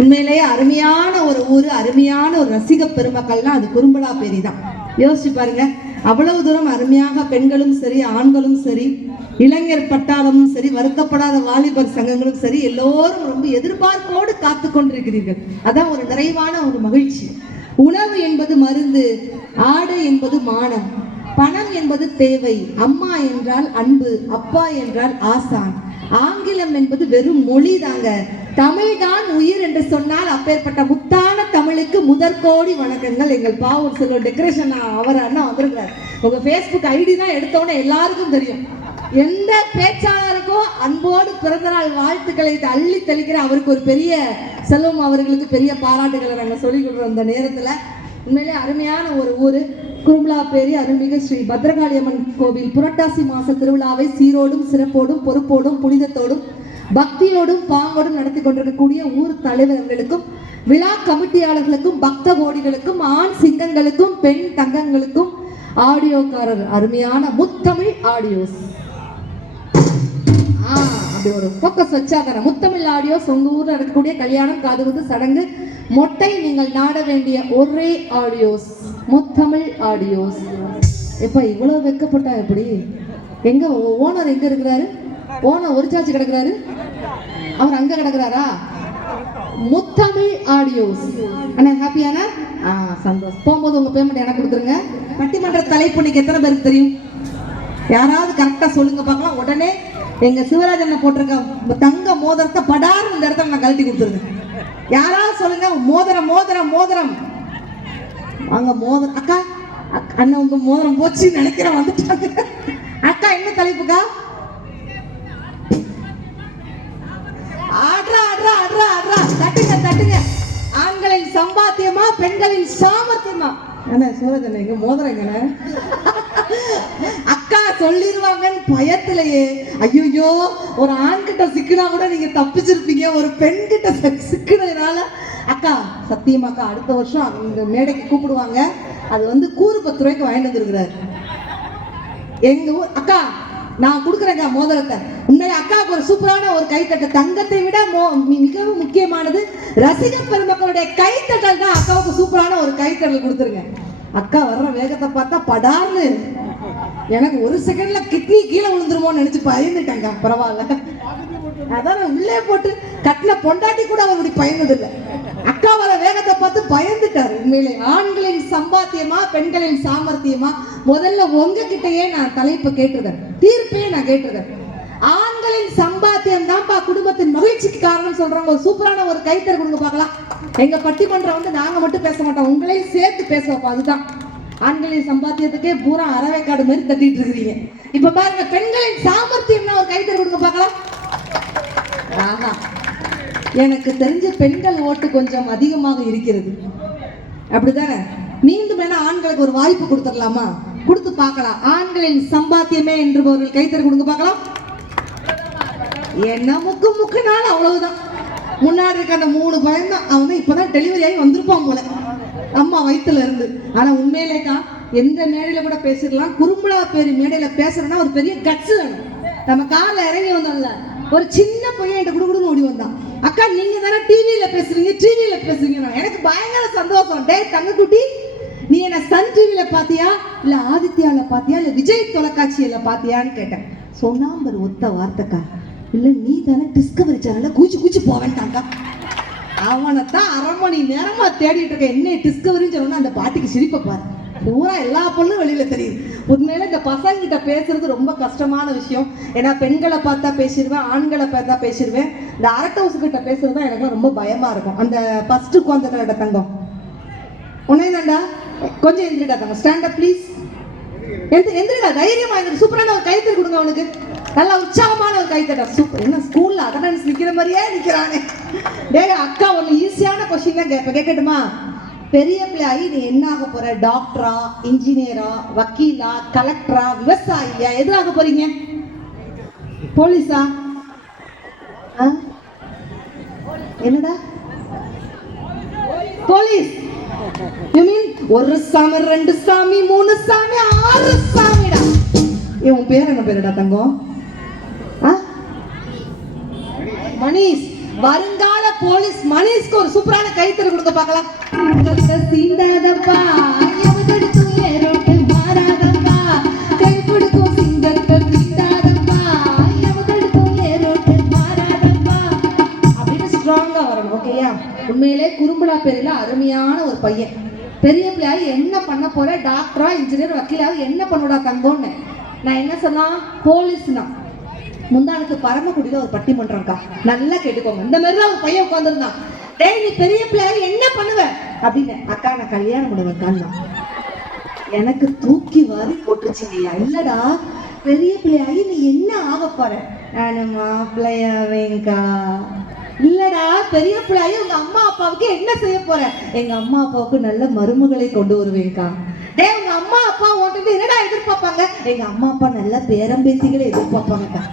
உண்மையிலேயே அருமையான ஒரு ஊர், அருமையான ஒரு ரசிக பெருமக்கள்னா அது குறும்பலாப்பேரி தான். யோசிச்சு பாருங்க, அவ்வளவு தூரம் அருமையாக பெண்களும் சரி, ஆண்களும் சரி, இளைஞர் பட்டாளமும் சரி, வருத்தப்படாத வாலிபர் சங்கங்களும் சரி, எல்லோரும் ரொம்ப எதிர்பார்ப்போடு காத்து கொண்டிருக்கிறீர்கள். அதான் ஒரு நிறைவான ஒரு மகிழ்ச்சி. உணவு என்பது மருந்து, ஆடை என்பது மானம், பணம் என்பது தேவை, அம்மா என்றால் அன்பு, அப்பா என்றால் ஆசான், ஆங்கிலம் என்பது வெறும் மொழி தாங்க, தமிழ் தான் உயிர் என்று சொன்னால் அப்பேற்பட்ட முத்தான தமிழுக்கு முதற்கோடி வணக்கங்கள். எங்கள் பாவூர் செல்வம் டெக்கரேஷன் அவர் அண்ணா வந்திருக்கிறார். உங்க ஃபேஸ்புக் ஐடி தான் எடுத்தோன்னே எல்லாருக்கும் தெரியும். எந்த பேச்சாளருக்கும் அன்போடு பிறந்தநாள் வாழ்த்துக்களை அள்ளி தெளிக்கிற அவருக்கு ஒரு பெரிய செல்வம் அவர்களுக்கு பெரிய பாராட்டுகளை நாங்கள் சொல்லிக் கொடுக்குறோம். அந்த நேரத்தில் உண்மையிலே அருமையான ஒரு ஊர் குறும்பலாப்பேரி அருள்மிகு ஸ்ரீ பத்ரகாளி அம்மன் கோவில் புரட்டாசி மாச திருவிழாவை சீரோடும் சிறப்போடும் பொறுப்போடும் புனிதத்தோடும் பக்தியோடும் பாங்கோடும் நடத்தி கொண்டிருக்கக்கூடிய ஊர் தலைவர்களுக்கும் விழா கமிட்டியாளர்களுக்கும் பக்த கோடிகளுக்கும் ஆண் சிங்கங்களுக்கும் பெண் தங்கங்களுக்கும் ஆடியோக்காரர் அருமையான முத்தமிழ் ஆடியோஸ் அப்படி ஒரு போக்கஸ் வச்சாங்க. முத்தமிழ் ஆடியோஸ் உங்க ஊர்ல நடக்கக்கூடிய கல்யாணம், காதுகுத்து சடங்கு, மொட்டை நீங்கள் நாட வேண்டிய ஒரே ஆடியோஸ் முத்தமிழ் ஆடியோஸ். எப்ப இவ்வளவு வெக்கப்பட்டா எப்படி? எங்க ஓனர் எங்க இருக்கிறாரு? ஓனர் ஒரு சார்ஜ் கிடக்குறாரு, அவர் அங்க கிடக்குறாரா? முத்தமிழ் ஆடியோஸ் அண்ணா ஹாப்பியானா? சந்தோஷம். போகும்போது உங்க பேமெண்ட் எனக்கு கொடுத்துருங்க. பட்டிமன்ற தலைப்பு இன்னைக்கு எத்தனை பேருக்கு தெரியும்? யாராவது கரெக்டா சொல்லுங்க பார்க்கலாம். உடனே எங்க சிவராஜன் போட்டிருக்க தங்க மோதிரத்தை படார் இந்த இடத்துல நான் கழட்டி கொடுத்துருங்க. யாராவது சொல்லுங்க. மோதிரம் மோதிரம் மோதிரம் அங்க மோதிரம். அக்கா அண்ணா உங்க மோதிரம் போச்சு நினைக்கிறேன், வந்துட்டாங்க. அக்கா என்ன தலைப்புக்கா? ஆட்ரா ஆட்ரா ஆட்ரா ஆட்ரா தட்டுங்க தட்டுங்க. ஆண்களின் சம்பாத்தியமா பெண்களின் சாமர்த்தியமா? என்ன சிவராஜன் எங்க மோதிரங்க? அக்கா சொல்லிடுவாங்கன்னு பயத்திலேயே ஐயோ ஒரு ஆண் கிட்ட சிக்கினா கூட நீங்க தப்பிச்சிருப்பீங்க, ஒரு பெண் கிட்ட சிக்கினதுனால அக்கா சத்தியமாக்கா அடுத்த வருஷம் இந்த மேடைக்கு கூப்பிடுவாங்க. அது வந்து கூறு 10 ரூபாய்க்கு வாங்கிட்டு வந்துருக்கிறாரு எங்க ஊர். அக்கா நான் கொடுக்குறேங்க மோதிரத்தை. உண்மையிலே அக்காவுக்கு ஒரு சூப்பரான ஒரு கைத்தட்டு. தங்கத்தை விட மிகவும் முக்கியமானது ரசிக பெருமக்களுடைய கைத்தட்டல் தான். அக்காவுக்கு சூப்பரான ஒரு கைத்தட்டல் கொடுத்துருங்க. அக்கா வர்ற வேகத்தை பார்த்தா படார்னு எனக்கு ஒரு செகண்ட்ல கிட்னி கீழே விழுந்துருமோன்னு நினைச்சு பயந்துட்டாங்க. பரவாயில்ல, அதான் உள்ளே போட்டு கட்டின பொண்டாட்டி கூட அவருடைய பயந்தது இல்லை. அக்கா வர வேகத்தை பார்த்து பயந்துட்டாரு. உண்மையிலே ஆண்களின் சம்பாத்தியமா பெண்களின் சாமர்த்தியமா? முதல்ல உங்ககிட்டயே நான் தலைப்பு கேட்டிருக்கேன், தீர்ப்பையே நான் கேட்டிருக்கேன். ஆண்களின் சம்பாத்தியம் தான்ப்பா குடும்பத்தின் மகிழ்ச்சிக்கு காரணம் சொல்றாங்க. ஒரு சூப்பரான ஒரு கைத்தறி கொடுங்க பார்க்கலாம். எங்க பட்டிமன்றம் வந்து நாங்க மட்டும் பேச மாட்டோம், உங்களையும் சேர்த்து பேச வைப்போம். அதுதான் ஆண்களின் சம்பாத்தியத்துக்கே பூரா அறவைக்காடு மாதிரி தட்டிட்டு இருக்கிறீங்க. இப்ப பாருங்க, பெண்களின் சாமர்த்தியம்னா ஒரு கைத்தறி கொடுங்க பார்க்கலாம். ஆஹா, எனக்கு தெரிஞ்ச பெண்கள் ஓட்டு கொஞ்சம் அதிகமாக இருக்கிறது, அப்படித்தானே? மீண்டும் வேணா ஆண்களுக்கு ஒரு வாய்ப்பு கொடுத்துடலாமா? கொடுத்து பார்க்கலாம். ஆண்களின் சம்பாத்தியமே என்று ஒரு கைத்தறி கொடுங்க பார்க்கலாம். என்ன முக்குனாலும் அவ்வளவுதான். முன்னாடி இருக்க அந்த 3 பையன் தான், அவன் இப்பதான் டெலிவரி ஆகி வந்திருப்பான் போல அம்மா வயிற்றுல இருந்து. ஆனா உண்மையிலேக்கா எந்த மேடையில கூட பேசிடலாம். குறும்பலாப்பேரி மேடையில பேசுறேன்னா ஒரு பெரிய கட்ஸ் வேணும். நம்ம கார்ல இறங்கி வந்தோம்ல, ஒரு சின்ன பையன் என்கிட்ட குடுகுடுன்னு ஓடி வந்தான். அக்கா நீங்க தானே டிவியில பேசுறீங்க, டிவியில பேசுறீங்க. எனக்கு பயங்கர சந்தோஷம். டே தங்கக்குட்டி, நீ என்ன சன் டிவியில பாத்தியா இல்ல ஆதித்யால பாத்தியா இல்ல விஜய் தொலைக்காட்சியில பாத்தியான்னு கேட்டேன். சொன்னாம்பர் ஒத்த வார்த்தைக்கா, இல்ல நீ தானே டிஸ்கவரி சேனல்ல கூச்சு போவேன்ட்டாக்கா. அவனைத்தான் 1/2 மணி நேரமா தேடிட்டு இருக்க. என்ன டிஸ்கவரின்னு சொன்னா அந்த பாட்டிக்கு சிரிப்பை பாரு. பூரா எல்லா பொண்ணும் வெளியில தெரியுது. உண்மையில இந்த பசங்க கிட்ட பேசுறது ரொம்ப கஷ்டமான விஷயம். ஏன்னா பெண்களை பார்த்தா பேசிடுவேன், ஆண்களை பார்த்தா பேசிடுவேன். இந்த அரட்டை ஹவுஸ் கிட்ட பேசுறது தான் எனக்கு ரொம்ப பயமா இருக்கும். அந்த ஃபர்ஸ்ட் உட்காந்துக்கிட்ட தங்கம் உன்னே தாண்டா, கொஞ்சம் எந்திரிடா தங்கம், ஸ்டாண்ட் அப் ப்ளீஸ். எந்திரிடா தைரியமா. எனக்கு சூப்பரான ஒரு கைத்தறி கொடுங்க அவனுக்கு, நல்ல உற்சாகமான ஒரு கைத்தட்ட. சூப்பர். என்ன ஸ்கூல்ல அட்டெண்டன்ஸ் நிக்கிற மாதிரியே நிக்கிறானே. டேய் அக்கா, ஒன்னு ஈஸியான கொஸ்டின் தான் கேட்கட்டுமா? பெரிய பிள்ளை ஆகி நீ என்ன ஆக போற? டாக்டரா, இன்ஜினியரா, வக்கீலா, கலெக்டரா, விவசாயியா, எது ஆக போறீங்க? போலீஸா? என்னடா போலீஸ்? யூ மீன் 1 சாமி 2 சாமி 3 சாமி 6 சாமிடா. உன் பேர் என்ன பேருடா தங்கம்? மணிஷ். வருங்கால போலீஸ் மணிஷ்க்கு ஒரு சூப்பரான கைத்தறி கொடுக்க பார்க்கலாம். சீந்தாதப்பா எவதெடுத்து ஏரோட்டு மாறாதப்பா கை கொடுக்கும் சிங்கத்தை சீந்தாதப்பா எவதெடுத்து ஏரோட்டு மாறாதப்பா அப்படின்னு ஸ்ட்ராங்கா வரணும். ஓகேயா? உண்மையிலே குறும்புலா பேரில் அருமையான ஒரு பையன். பெரிய பிள்ளையாவது என்ன பண்ண போற, டாக்டரா இன்ஜினியர் வக்கீலாவது என்ன பண்ணுடா தங்கோன்னு. நான் என்ன சொன்னா, போலீஸ்னா முந்தானத்து பரமக்குடியில ஒரு பட்டிமன்றம்க்கா, நல்லா கேட்டுக்கோங்க. இந்த மாதிரிலாம் ஒரு பையன் உட்காந்துருந்தான். டேய் நீ பெரிய பிள்ளையாவது என்ன பண்ணுவ அப்படின்னு. அக்கா நான் கல்யாணம் பண்ணுவேன்க்கா. எனக்கு தூக்கி வாரி போட்டுருச்சுங்கய்யா. இல்லடா பெரிய பிள்ளையாகி நீ என்ன ஆக போற? நான் மாப்பிள்ளையாவேங்கா. இல்லடா பெரிய பிள்ளையாகி உங்க அம்மா அப்பாவுக்கு என்ன செய்ய போற? எங்க அம்மா அப்பாவுக்கு நல்ல மருமகளை கொண்டு வருவேங்கா. டே உங்க அம்மா அப்பா உன்கிட்ட என்னடா எதிர்பார்ப்பாங்க? எங்க அம்மா அப்பா நல்ல பேரம்பேத்திகளை எதிர்பார்ப்பாங்கக்கா.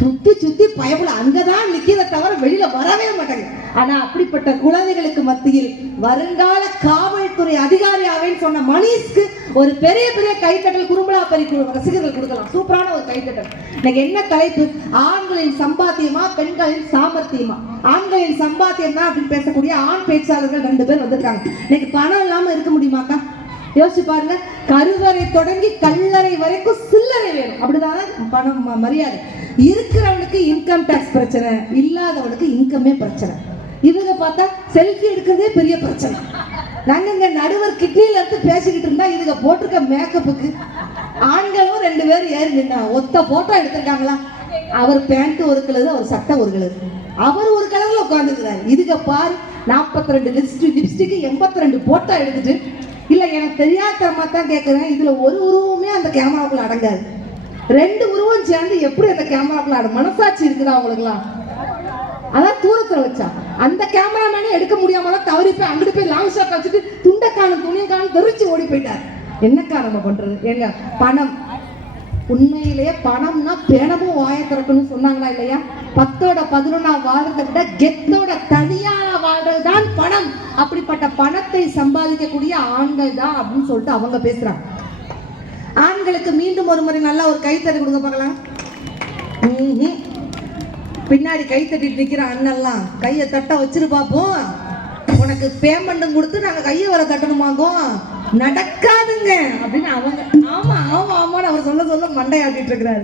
சுத்தி சுத்தி பயப்புல அங்கதான் நிக்கிறத தவிர வெளியில வரவே மாட்டாங்க. ஆனா அப்படிப்பட்ட குழந்தைகளுக்கு மத்தியில் வருங்கால காவல்துறை அதிகாரி ஆவேன்னு சொன்ன மணிஷ்க்கு ஒரு பெரிய பெரிய கைத்தட்டல் குறும்பலா பரி ரசிகர்கள் கொடுக்கலாம். சூப்பரான ஒரு கைத்தட்டல். இன்னைக்கு என்ன தலைப்பு? ஆண்களின் சம்பாத்தியமா பெண்களின் சாமர்த்தியமா? ஆண்களின் சம்பாத்தியம் தான் அப்படின்னு பேசக்கூடிய ஆண் பேச்சாளர்கள் 2 பேர் வந்திருக்காங்க. இன்னைக்கு பணம் இல்லாம இருக்க முடியுமாக்கா? யோசிச்சு பாருங்க. கருவறை தொடங்கி கல்லறை வரைக்கும் சில்லறை வேணும். அப்படிதான் பணம் மரியாதை. இருக்கிறவனுக்கு இன்கம் டாக்ஸ் பிரச்சனை, இல்லாதவனுக்கு இன்கமே பிரச்சனை. இவங்க பார்த்தா செல்ஃபி எடுக்கிறதே பெரிய பிரச்சனை. நாங்க இங்க நடுவர் கிட்னில இருந்து பேசிக்கிட்டு இருந்தா இதுங்க போட்டிருக்க மேக்கப்புக்கு ஆண்களும் 2 பேர் ஏறி நின்னா ஒத்த போட்டோ எடுத்திருக்காங்களா? அவர் பேண்ட் ஒரு கலர், அவர் சட்டை ஒரு கலர், அவர் ஒரு கலர்ல உட்காந்துக்கிறாரு. இதுக்கு பாரு 42 லிப்ஸ்டிக் 82 போட்டோ எடுத்துட்டு. இல்ல எனக்கு தெரியாதமா தான் கேட்கிறேன். இதுல ஒரு உருவமே அந்த கேமராக்குள்ள அடங்காது. 2 உருவம் சேர்ந்து எப்படி அந்த கேமராக்குள்ள அட மனசாட்சி இருக்குதா அவங்களுக்குலாம்? அதான் தூரத்துல வச்சா அந்த கேமராமேனே எடுக்க முடியாம தான் தவறி போய் அங்கிட்டு போய் லாங் ஷாட் வச்சுட்டு துண்டக்கான துணியக்கான தெரிச்சு ஓடி போயிட்டார். என்னக்கா நம்ம பண்றது? ஏங்க பணம் உண்மையிலேயே பணம்னா பேணமும் வாய திறக்கணும்னு சொன்னாங்களா இல்லையா? 10ஓட 11ஆ வாழ்றதை விட கெத்தோட தனியா வாழ்றதுதான் பணம். அப்படிப்பட்ட பணத்தை சம்பாதிக்கக்கூடிய ஆண்கள் தான் அப்படின்னு சொல்லிட்டு அவங்க பேசுறாங்க. ஆண்களுக்கு மீண்டும் ஒரு முறை நல்லா ஒரு கைத்தறி கொடுக்க பார்க்கலாம். பின்னாடி கை தட்டிட்டு நிக்கிற அண்ணெல்லாம் கையை தட்ட வச்சிரு பாப்போம். உனக்கு பேமெண்ட்டும் கொடுத்து நாங்க கையை வர தட்டணுமாக்கும். நடக்காதுங்க அப்படின்னு அவங்க ஆமா ஆமா ஆமான்னு அவர் சொல்ல மண்டையாட்டிட்டு இருக்கிறாரு.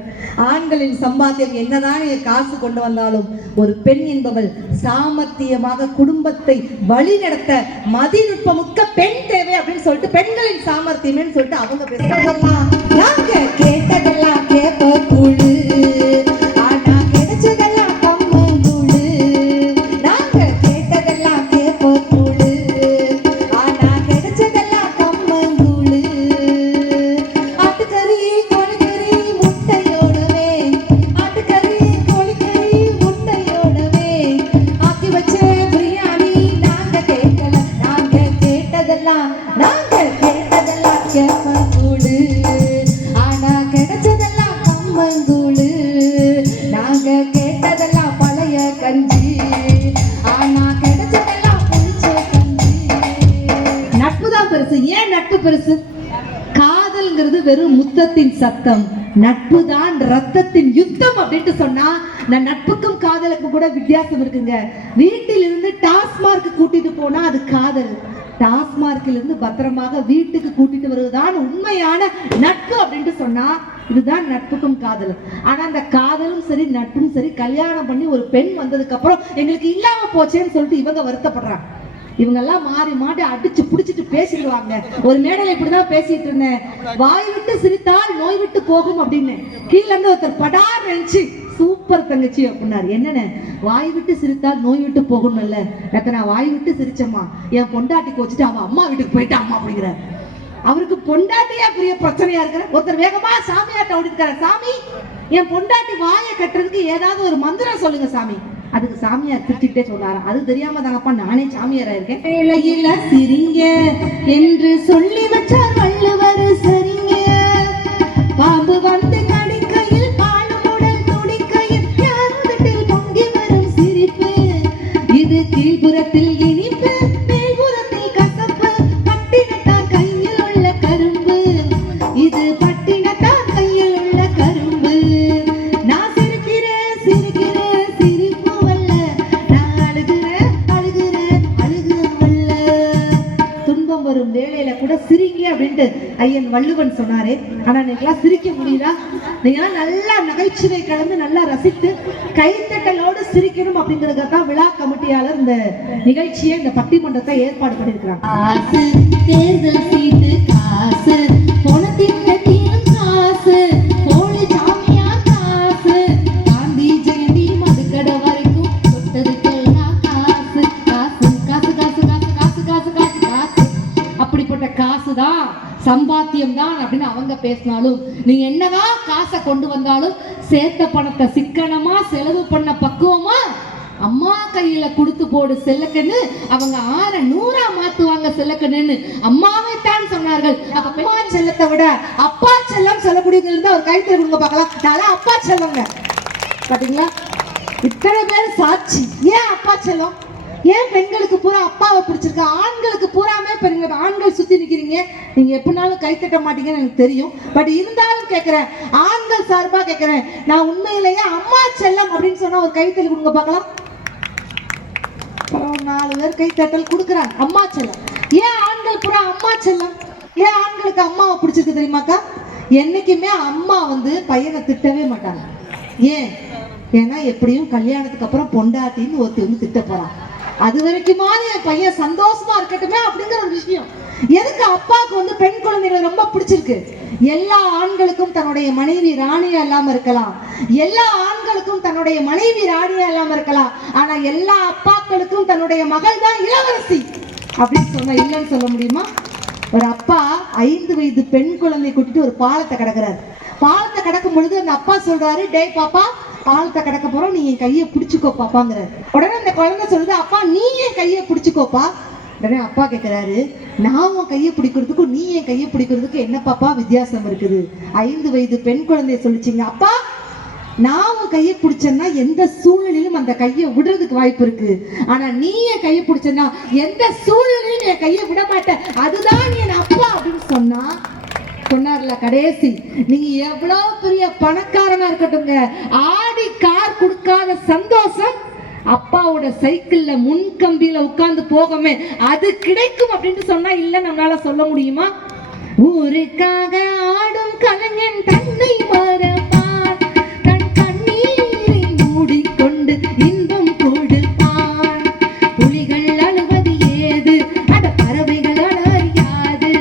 ஆண்களின் சம்பாத்தியம் என்னதான் காசு கொண்டு வந்தாலும் ஒரு பெண் என்பவள் சாமர்த்தியமாக குடும்பத்தை வழி நடத்த மதிநுட்பமுக்க பெண் தேவை அப்படின்னு சொல்லிட்டு பெண்களின் சாமர்த்தியமே சொல்லிட்டு அவங்க பேசுறாங்க. நாங்க கேட்டதெல்லாம் கேப்ப கூழு, ஆனா கிடைச்சதெல்லாம் கம்மங்கூழு. நாங்க கேட்டதெல்லாம் கேப்ப கூழு, ஆனா கிடைச்சதெல்லாம் கம்மங்கூழு. ஆட்டுக்கறி கோழிக்கறி முட்டையோடவே, ஆட்டுக்கறி கோழிக்கறி முட்டையோடவே ஆக்கி வச்ச பிரியாணி நாங்க கேட்கல. நாங்க கேட்டதெல்லாம் கேப்ப கூழு, ஆனா கிடைச்சதெல்லாம் கம்மங்கூழு. நாங்க கேட்டதெல்லாம் பழைய கஞ்சி, ஆனா கிடைச்சதெல்லாம் புளிச்ச கஞ்சி. நட்பு தான் பெருசு. ஏன் நட்பு பெருசு? காதல்ங்கிறது வெறும் முத்தத்தின் சத்தம், நட்பு தான் ரத்தத்தின் யுத்தம் அப்படின்ட்டு சொன்னா நட்புக்கும் காதலுக்கும் கூட வித்தியாசம் இருக்குங்க. வீட்டில் இருந்து டாஸ்மார்க்கு கூட்டிட்டு போனா அது காதல், டாஸ்மார்க்கில் இருந்து பத்திரமாக வீட்டுக்கு கூட்டிட்டு வருவதுதான் உண்மையான நட்பு அப்படின்ட்டு சொன்னா இதுதான் நட்புக்கும் காதலும். ஆனா அந்த காதலும் சரி நட்பும் சரி கல்யாணம் பண்ணி ஒரு பெண் வந்ததுக்கு அப்புறம் எங்களுக்கு இல்லாம போச்சேன்னு சொல்லிட்டு இவங்க வருத்தப்படுறாங்க. இவங்க எல்லாம் மாறி மாறி அடிச்சு புடிச்சிட்டு பேசிடுவாங்க. ஒரு மேடையில இப்படிதான் பேசிட்டு இருந்தேன், வாய் விட்டு சிரித்தால் நோய் விட்டு போகும் அப்படின்னு. கீழ இருந்து ஒருத்தர் படார் நினைச்சு சூப்பர் தங்கச்சி அப்படின்னாரு. என்னன்னு? வாய் விட்டு சிரித்தால் நோய் விட்டு போகணும். இல்ல நான் வாய் விட்டு சிரிச்சம்மா என் பொண்டாட்டி கோச்சிட்டு அவன் அம்மா வீட்டுக்கு போயிட்டா அம்மா அப்படிங்கிறார். அவருக்கு பொண்டாட்டியா பெரிய பிரச்சனையா இருக்கிற ஒருத்தர் வேகமா சாமியாட்ட ஓடிருக்காரு. சாமி என் பொண்டாட்டி வாயை கட்டுறதுக்கு ஏதாவது ஒரு மந்திரம் சொல்லுங்க சாமி. அதுக்கு சாமியார் திட்டிகிட்டே சொன்னாரா? அது தெரியாம தாங்கப்பா நானே சாமியாரா இருக்கேன். வேளையில சிரிங்க என்று சொல்லி வச்சார் வள்ளுவர். சரிங்க பாம்பு வந்து கடிக்கையில் பாலும் உடல் துடிக்கையில் யாருடத்தில் பொங்கி வரும் சிரிப்பு. இது கீழ்புறத்தில் இனிப்பு, மேல்புறத்தில் கசப்பு. பட்டினத்தார் கையில் உள்ள கரும்பு, இது பட்டினத்தார் கையில் உள்ள கரும்பு. நான் சிரிக்கிறேன் சிரிக்கிறேன் சிரிப்பு வல்ல, நான் அழுகிறேன் வேலையில கூட சிரிங்க அப்படின்ட்டு ஐயன் வள்ளுவன் சொன்னாரு. ஆனா நீங்களாம் சிரிக்க முடியுதா? நீங்களாம் நல்லா நகைச்சுவை கலந்து நல்லா ரசித்து கைத்தட்டலோடு சிரிக்கணும் அப்படிங்கிறதுக்காக தான் விழா கமிட்டியாளர் இந்த நிகழ்ச்சியை, இந்த பட்டிமன்றத்தை ஏற்பாடு பண்ணியிருக்கிறாங்க. காசுதான் சம்பாத்தியம் தான் அப்படின்னு அவங்க பேசினாலும், நீங்க என்னதான் காசை கொண்டு வந்தாலும் சேர்த்த பணத்தை சிக்கனமா செலவு பண்ண பக்குவமா அம்மா கையில கொடுத்து போடு செல்லக்கண்ணு, அவங்க 6 100 மாத்துவாங்க செல்லக்கண்ணுன்னு அம்மாவை தான் சொன்னார்கள். அம்மா செல்லத்தை விட அப்பா செல்லம் சொல்லக்கூடியவங்க ஒரு கைத்தறி கொடுங்க பார்க்கலாம். நான் அப்பா செல்லங்க பாத்தீங்களா, இத்தனை பேர் சாட்சி. ஏன் அப்பா செல்லம்? ஏன் பெண்களுக்கு பூரா அப்பாவை பிடிச்சிருக்கு, ஆண்களுக்கு பூராமே பெண்கள் ஆண்கள் சுத்தி நிக்கிறீங்க? நீங்க எப்படினாலும் கை தட்ட மாட்டீங்கன்னு எனக்கு தெரியும். பட் இருந்தாலும் கேட்கிறேன், ஆண்கள் சார்பா கேட்கிறேன், நான் உண்மையிலேயே அம்மா செல்லம் அப்படின்னு சொன்னா ஒரு கைத்தறி கொடுங்க பார்க்கலாம். 4 பேர் கைத்தட்டல் கொடுக்குறாங்க அம்மா செல்லம். ஏன் ஆண்கள் பூரா அம்மா செல்லம்? ஏன் ஆண்களுக்கு அம்மாவை பிடிச்சிருக்கு தெரியுமாக்கா? என்னைக்குமே அம்மா பையனை திட்டவே மாட்டாங்க. ஏன்? ஏன்னா எப்படியும் கல்யாணத்துக்கு அப்புறம் பொண்டாட்டின்னு ஒருத்தி திட்ட போறான். அது வரைக்குமா என் பையன் சந்தோஷமா இருக்கட்டுமே அப்படிங்கிற ஒரு விஷயம். எதுக்கு அப்பாவுக்கு பெண் குழந்தைகளை ரொம்ப பிடிச்சிருக்கு? எல்லா ஆண்களுக்கும் தன்னுடைய மனைவி ராணியா இல்லாம இருக்கலாம், எல்லா ஆண்களுக்கும் தன்னுடைய மனைவி ராணியா இல்லாம இருக்கலாம், ஆனா எல்லா அப்பாக்களுக்கும் தன்னுடைய மகள் தான் இளவரசி அப்படின்னு சொன்னா இல்லைன்னு சொல்ல முடியுமா? ஒரு அப்பா 5 வயது பெண் குழந்தை கூட்டிட்டு ஒரு பாலத்தை கடக்குறாரு. பாலத்தை கடக்கும் பொழுது அந்த அப்பா சொல்றாரு, டே பாப்பா, பாலத்தை கடக்க போறோம், நீ என் கையை பிடிச்சுக்கோ பாப்பாங்கிற. உடனே அந்த குழந்தை சொல்லுது, அப்பா நீ என் கையை பிடிச்சுக்கோப்பா. உடனே அப்பா கேட்கிறாரு, நான் உன் கையை பிடிக்கிறதுக்கும் நீ என் கையை பிடிக்கிறதுக்கு என்ன பாப்பா வித்தியாசம் இருக்குது? 5 வயது பெண் குழந்தைய சொல்லிச்சிங்க, அப்பா நான் உன் கையை பிடிச்சேன்னா எந்த சூழ்நிலையிலும் அந்த கையை விடுறதுக்கு வாய்ப்பு இருக்கு, ஆனா நீ என் கையை பிடிச்சேன்னா எந்த சூழ்நிலையும் என் கையை விட மாட்டேன், அதுதான் என் அப்பா அப்படின்னு சொன்னார்ல. கடைசி நீங்க எவ்வளவு பெரிய பணக்காரனா இருக்கட்டும்ங்க, ஆடி கார் கொடுக்காத சந்தோஷம் அப்பாவோட சைக்கிள்ல முன் கம்பியில உட்கார்ந்து போகமே அது கிடைக்கும் அப்படின்னு சொன்னா இல்ல நம்மளால சொல்ல முடியுமா? ஊருக்காக ஆடும் கலைஞன் தன்னை மறப்பான், தன் கண்ணீரை மூடிக்கொண்டு இன்பம் கொடுப்பான். புலிகள் அழுவது ஏது, அட பறவைகள் அழறியாது,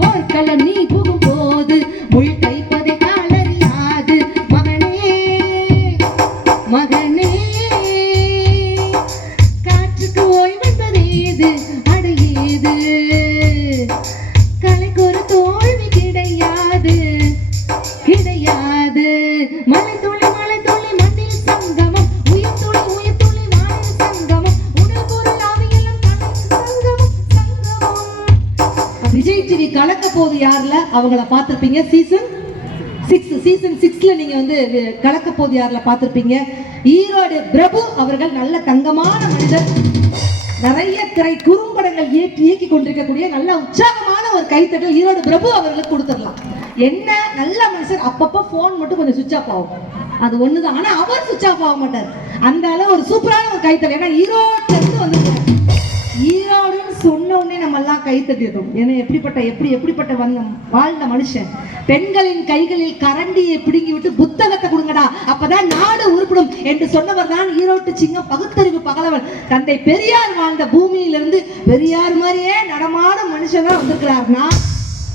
போர்க்களம் நீ புகும் போது முள் தைப்பதை காலறியாது. மகனே மகனே காற்றுக்கு ஓய்வென்பது ஏது, அடையேது கலைக்கு ஒரு தோல்வி கிடையாது கிடையாது. மலை துளி மண்ணில் சங்கமம், உயிர் துளி வானில் சங்கமம், உடல் பொருள் ஆவியெல்லாம் சங்கமம் சங்கமம். விஜய் டிவி கலக்க போது யாருல அவங்கள பார்த்திருப்பீங்க. சீசன் 6ல நீங்க கலக்க போது யாருல பார்த்திருப்பீங்க. ஈரோடு பிரபு அவர்கள் நல்ல தங்கமான மனிதர், நிறைய திரை குறும்படங்கள் இயக்கி கொண்டிருக்கக்கூடிய நல்ல உற்சாகமான ஒரு கைத்தட்டல் ஈரோடு பிரபு அவர்களுக்கு கொடுத்துடலாம். என்ன நல்ல மனுஷன், அப்பப்போ போன் மட்டும் கொஞ்சம் சுவிட்ச் ஆஃப் ஆகும், அது ஒண்ணுதான். ஆனா அவர் சுவிட்ச் ஆஃப் ஆக மாட்டார். அந்த அளவு ஒரு சூப்பரான ஒரு கைத்தட்டல். ஏன்னா ஈரோட்ல இருந்து ஈரோடுன்னு சொன்ன உடனே நம்ம எல்லாம் கை தட்டிட்டோம். ஏன்னா எப்படிப்பட்ட வாழ்ந்த மனுஷன். பெண்களின் கைகளில் கரண்டியை பிடுங்கி விட்டு புத்தகத்தை கொடுங்கடா, அப்பதான் நாடு உருப்படும் என்று சொன்னவர் தான் ஈரோட்டு சிங்கம், பகுத்தறிவு பகலவன். தந்தை பெரியார் வாழ்ந்த பூமியிலிருந்து பெரியார் மாதிரியே நடமாட மனுஷனா வந்திருக்கிறார்னா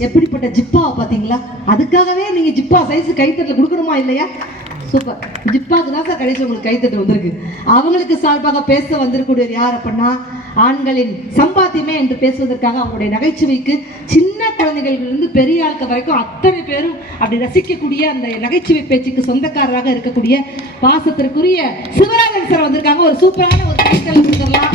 எப்படிப்பட்ட ஜிப்பாவை பாத்தீங்களா? அதுக்காகவே நீங்க ஜிப்பா சைஸ் கைத்தட்டல கொடுக்கணுமா இல்லையா? சூப்பர். ஜிப்பாக்கு தான் சார் கடைசி உங்களுக்கு கைத்தட்டு வந்திருக்கு. அவங்களுக்கு சார்பாக பேச வந்திருக்கூடியவர் யார் அப்படின்னா, ஆண்களின் சம்பாத்தியமே என்று பேசுவதற்காக அவங்களுடைய நகைச்சுவைக்கு சின்ன குழந்தைகளிலிருந்து பெரிய ஆட்கள் வரைக்கும் அத்தனை பேரும் அப்படி ரசிக்கக்கூடிய அந்த நகைச்சுவை பேச்சுக்கு சொந்தக்காரராக இருக்கக்கூடிய பாசத்திற்குரிய சிவராஜன் சார் வந்திருக்காங்க. ஒரு சூப்பரான ஒரு கைத்தல் கொடுத்துடலாம்.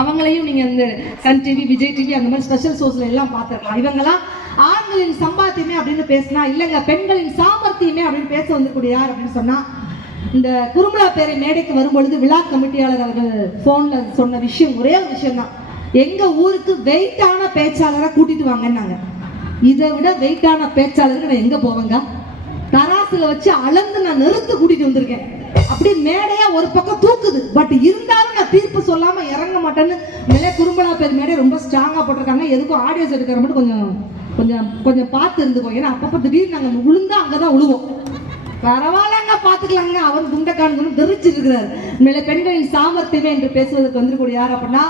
அவங்களையும் நீங்க இந்த சன் டிவி, விஜய் டிவி அந்த மாதிரி ஸ்பெஷல் ஷோஸ்ல எல்லாம் பார்த்துருக்கலாம். இவங்கெல்லாம் ஆண்களின் சம்பாத்தியமே அப்படின்னு பேசினா இல்லைங்க, பெண்களின் சாமர்த்தியமே அப்படின்னு பேச வந்திருக்கூடிய யார் அப்படின்னு சொன்னா, இந்த குறும்பலா பேரை மேடைக்கு வரும்பொழுது விழா கமிட்டியாளர் அவர்கள் போன்ல சொன்ன விஷயம் ஒரே ஒரு விஷயம் தான், எங்க ஊருக்கு வெயிட்டான பேச்சாளரை கூட்டிட்டு வாங்கன்னாங்க. இதை விட வெயிட்டான பேச்சாளருக்கு நான் எங்க போவேங்க? தராசுல வச்சு அளந்து நான் நிறுத்து கூட்டிட்டு வந்திருக்கேன். அப்படி மேடையா ஒரு பக்கம் தூக்குது, பட் இருந்தாலும் தீர்ப்பு சொல்லாம இறங்க மாட்டேன்னு மேலே குறும்பலா பேர் மேலே ரொம்ப ஸ்ட்ராங்கா போட்டிருக்காங்க. எதுக்கும் ஆடியோஸ் எடுக்கிற மட்டும் கொஞ்சம் கொஞ்சம் கொஞ்சம் பார்த்து இருந்துக்கோங்க. ஏன்னா அப்பப்போ திடீர்னு நாங்கள் விழுந்தா அங்கதான் விழுவோம். பரவாயில்லங்க பாத்துக்கலாங்க. அவர் குண்டக்கான தெரிச்சிருக்கிறார். மேலே பெண்களின் சாமர்த்தியமே என்று பேசுவதற்கு வந்துருக்கூடிய யார் அப்படின்னா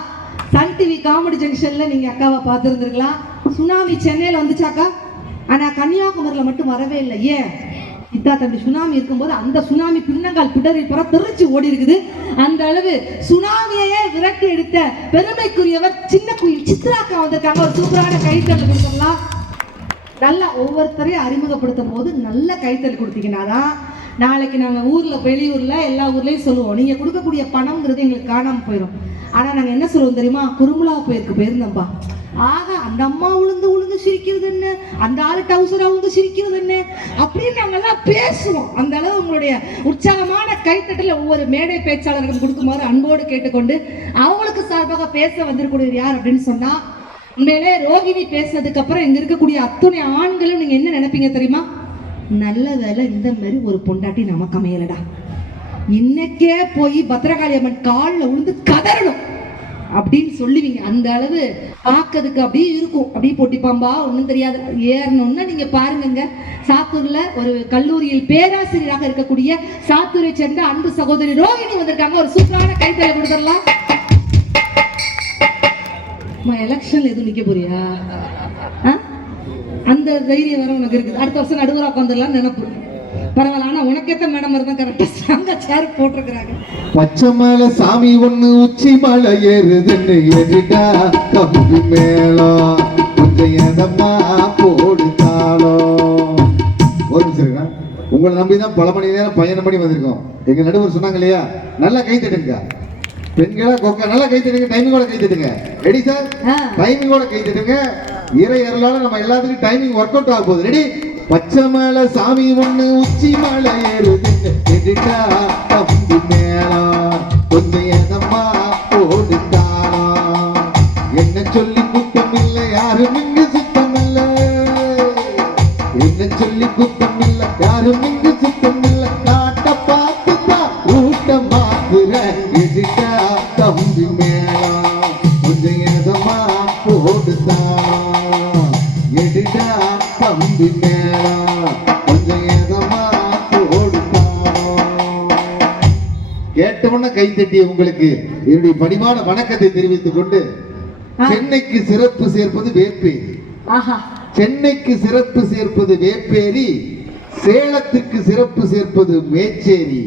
சன் டிவி காமெடி ஜங்ஷன்ல நீங்க அக்காவை பார்த்துருந்துருக்கலாம். சுனாமி சென்னையில வந்துச்சாக்கா, ஆனா கன்னியாகுமரியில மட்டும் வரவே இல்லை. ஏன்? இதா தம்பி சுனாமி இருக்கும்போது அந்த சுனாமி பின்னங்கால் பிடரி புற தெரிச்சு ஓடி இருக்குது. அந்த அளவு சுனாமியையே விரட்டி எடுத்த பெருமைக்குரியவர் சின்ன குயில் சித்ராக்கா வந்திருக்காங்க. ஒரு சூப்பரான கைத்தறல் கொடுத்துடலாம். நல்லா ஒவ்வொருத்தரையும் அறிமுகப்படுத்தும் போது நல்ல கைத்தறி கொடுத்தீங்கன்னாதான் நாளைக்கு நாங்கள் ஊரில் வெளியூரில் எல்லா ஊர்லேயும் சொல்லுவோம், நீங்கள் கொடுக்கக்கூடிய பணம்ங்கிறது எங்களுக்கு காணாமல் போயிடும். ஆனால் நாங்கள் என்ன சொல்லுவோம் தெரியுமா? குறும்பலா போயிருந்தோம்ப்பா. ஆக அந்த அம்மா உளுந்து சிரிக்கிறது என்ன, அந்த ஆளு டவுசரா உளுந்து சிரிக்கிறது என்ன அப்படின்னு நாங்கெல்லாம் பேசுவோம். அந்த அளவு உங்களுடைய உற்சாகமான கைத்தட்டல ஒவ்வொரு மேடை பேச்சாளர்களும் கொடுக்குமாறு அன்போடு கேட்டுக்கொண்டு அவங்களுக்கு சார்பாக பேச வந்திருக்கக்கூடியவர் யார் அப்படின்னு சொன்னா, உண்மையிலே ரோகிணி பேசுனதுக்கு அப்புறம் இங்க இருக்கக்கூடிய அத்துணை ஆண்களும் நீங்க என்ன நினைப்பீங்க தெரியுமா? நல்ல வேலை இந்த மாதிரி ஒரு பொண்டாட்டி நமக்கு அமையலடா, இன்னைக்கே போய் பத்திரகாளி அம்மன் காலில் விழுந்து கதறணும் அப்படின்னு சொல்லுவீங்க. அந்த அளவு பார்க்கறதுக்கு அப்படியே இருக்கும். அப்படியே பொட்டிப்பாம்பா ஒன்றும் தெரியாது. ஏறணும்னா நீங்க பாருங்க, சாத்தூர்ல ஒரு கல்லூரியில் பேராசிரியராக இருக்கக்கூடிய சாத்தூரை சேர்ந்த அன்பு சகோதரி ரோகிணி வந்திருக்காங்க. ஒரு சூப்பரான கைத்தலை கொடுத்துடலாம். எலெக்ஷன்ல எதுவும் நிக்க போறியா? அந்த தைரியம் வர உனக்கு இருக்குது. அடுத்த வருஷம் நடுவரா உட்காந்துடலாம் நினைப்பு. பரவாயில்ல. ஆனா உனக்கேத்த மேடம் தான் கரெக்டா ஸ்ட்ராங்கா சேர் போட்டிருக்கிறாங்க. பச்சை மேல சாமி ஒண்ணு உச்சி மலை ஏறுதுன்னு எதுடா கம்பி மேளம் கொஞ்சம் எதமா போடுதாளோ. ஒரு நிமிஷம், உங்களை நம்பிதான் பல மணி நேரம் பயணம் பண்ணி வந்திருக்கோம். எங்க நடுவர் சொன்னாங்க இல்லையா, நல்லா கை தட்டுங்க பெண்களா கொக்கா, நல்லா கை தட்டுங்க, டைமிங்கோட கை தட்டுங்க. Ready sir? டைமிங்கோட கை தட்டுங்க. இறை அருளால நம்ம எல்லாத்துக்கும் டைமிங் ஒர்க் அவுட் ஆக போகுது. ரெடி? பச்சை மேல சாமி ஒண்ணு உச்சி மலை ஏறுதுன்னு எதுடா கம்பி மேளம் கொஞ்சம் எதமா போடுதாளம். என்ன சொல்லி குத்தம் இல்லை, யாரும் இங்கு சுத்தம் இல்லை. என்ன சொல்லி குத்தம் இல்லை, யாரும் இங்கு சுத்தம் இல்லை. நாட்டை பார்த்துதான் ஊட்ட மாத்துற எதுடா கம்பி மேளம் கொஞ்சம் எதமா போடுதாளம். எதுடா கம்பி மேளம் கொஞ்சம் எதமா போடுதாளம். கேட்டவன கை தட்டிய உங்களுக்கு என்னுடைய பணிவான வணக்கத்தை தெரிவித்துக் கொண்டு, சென்னைக்கு சிறப்பு சேர்ப்பது வேப்பேரி. சென்னைக்கு சிறப்பு சேர்ப்பது வேப்பேரி, சேலத்துக்கு சிறப்பு சேர்ப்பது மேச்சேரி,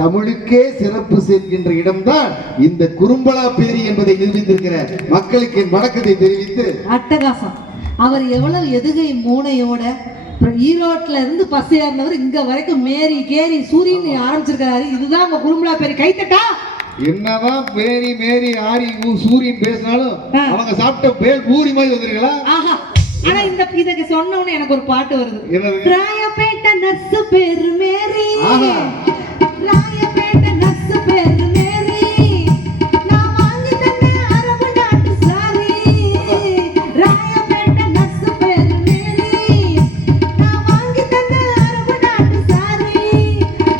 தமிழுக்கே சிறப்பு சேர்க்கின்ற இடம்தான் இந்த குறும்பலா பேரி என்பதை நிரூபித்திருக்கிற மக்களுக்கு என் வணக்கத்தை தெரிவித்து. அட்டகாசம். அவர் எவ்வளவு எதுகை மூனையோட ஈரோட்ல இருந்து பஸ் ஏறினவர் இங்க வரைக்கும் மேரி கேரி சூரியன் ஆரம்பிச்சிருக்காரு. இதுதான் உங்க குறும்பலா பேரி. கைத்தட்டா. என்னதான் பேரி மேரி ஆரி சூரியன் பேசினாலும் அவங்க சாப்பிட்ட பேர் பூரி மாதிரி வந்துருங்களா? ஆனா இந்த இதுக்கு சொன்ன உடனே எனக்கு ஒரு பாட்டு வருது. ராயப்பேட்டை நர்ஸ் பேரு மேரி, ராயப்பேட்டை நர்ஸ் பேரு மேரி, நான் வாங்கி தந்த அரபு நாட்டு சாரி. ராயப்பேட்டை நர்ஸ் பேரு மேரி, நான் வாங்கி தந்த அரபு நாட்டு சாரி.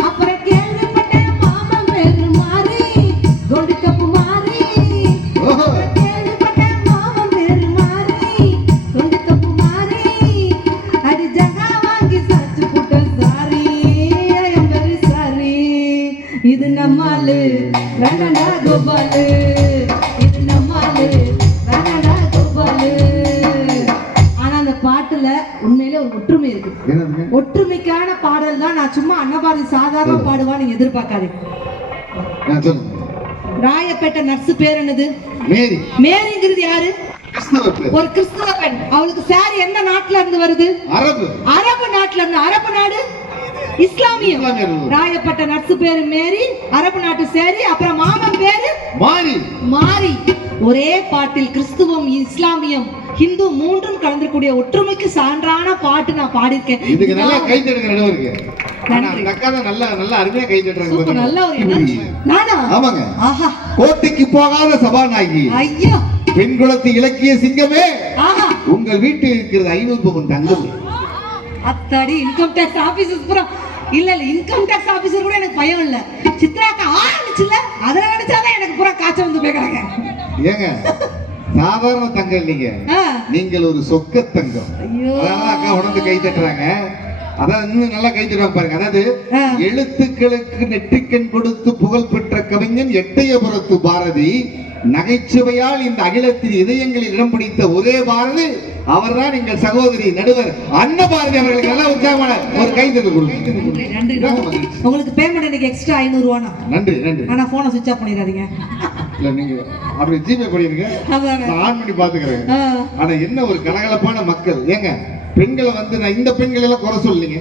அப்புறம் கேள்விப்பட்டேன் மாமன் பேரு மாறி, கோல்டு கப்பு மாறி. இது நம்மாலு வேணடா கோபாலு, இது நம்மாலு வேணடா கோபாலு. ஆனா அந்த பாட்டுல உண்மையிலே ஒரு ஒற்றுமை இருக்கு. ஒற்றுமைக்கான பாடல் தான். நான் சும்மா அன்னபாரி சாதாரண பாடுவா நீங்க எதிர்பார்க்காதீங்க. ராயப்பேட்டை நர்ஸ் பேர் என்னது? மேரி. மேரிங்கிறது யாரு? ஒரு கிறிஸ்தவ பெண். அவளுக்கு சாரி எந்த நாட்டுல இருந்து வருது? அரபு. அரபு நாட்டுல இருந்து. அரபு நாடு இஸ்லாமியம். ராயப்பட்ட நர்ஸ் பேரு மேரி, அரபு நாட்டு சேரி, அப்புறம் மாமன் பேரு மாரி. மாரி. ஒரே பாட்டில் கிறிஸ்துவம் இஸ்லாமியம் ஹிந்து மூன்றும் கலந்துக்கூடிய ஒற்றுமைக்கு சான்றான பாட்டு நான் பாடியிருக்கேன். இதுக்கு நல்லா கை தட்டுங்க நடுவருக்கு. அந்த அக்கா தான் நல்லா அருமையா கை தட்டுறாங்க. நல்ல ஒரு எனர்ஜி. நானா? ஆமாங்க. ஆஹா. கோட்டைக்கு போகாத சபாநாயகி. ஐயா. பெண் குலத்து இலக்கிய சிங்கமே. ஆஹா. உங்கள் வீட்டில் இருக்கிறது 500 பவுன் தங்கம். அத்தாடி இன்கம் டாக்ஸ் ஆபீசர்ஸ் பூரா இல்ல இன்கம் டாக்ஸ் ஆபீசர் கூட எனக்கு பயம் இல்ல. சித்ராக்கா ஆரம்பிச்சுல அதை நினைச்சாதான் எனக்கு பூரா காய்ச்சல் வந்து போய்க்கிறாங்க. ஏங்க சாதாரண தங்கம் இல்லைங்க, நீங்கள் ஒரு சொக்க தங்கம். அதனால அக்கா உணர்ந்து கை தட்டுறாங்க. அதான் இன்னும் நல்லா கை தட்டுவாங்க பாருங்க. அதாவது எழுத்துக்களுக்கு நெற்றிக்கண் கொடுத்து புகழ் பெற்ற கவிஞன் எட்டயபுரத்து பாரதி, நகைச்சுவையால் இந்த அகிலத்தின் இதயங்களில் இடம் பிடித்த ஒரே பாரதி அவர்தான் எங்கள் சகோதரி நடுவர் அன்ன பாரதி அவர்களுக்கு நல்ல உற்சாகமான ஒரு கை தட்டு கொடுங்க. உங்களுக்கு பேமெண்ட் எனக்கு எக்ஸ்ட்ரா 500 ரூபானா. நன்றி நன்றி. ஆனா போனை சுவிட்ச் ஆஃப் பண்ணிடாதீங்க. இல்ல நீங்க அப்படி ஜிபே பண்ணிருங்க, நான் ஆன் பண்ணி பாத்துக்கிறேன். ஆனா என்ன ஒரு கலகலப்பான மக்கள். ஏங்க பெண்களை வந்து நான் இந்த பெண்களை எல்லாம் குறை சொல்லீங்க,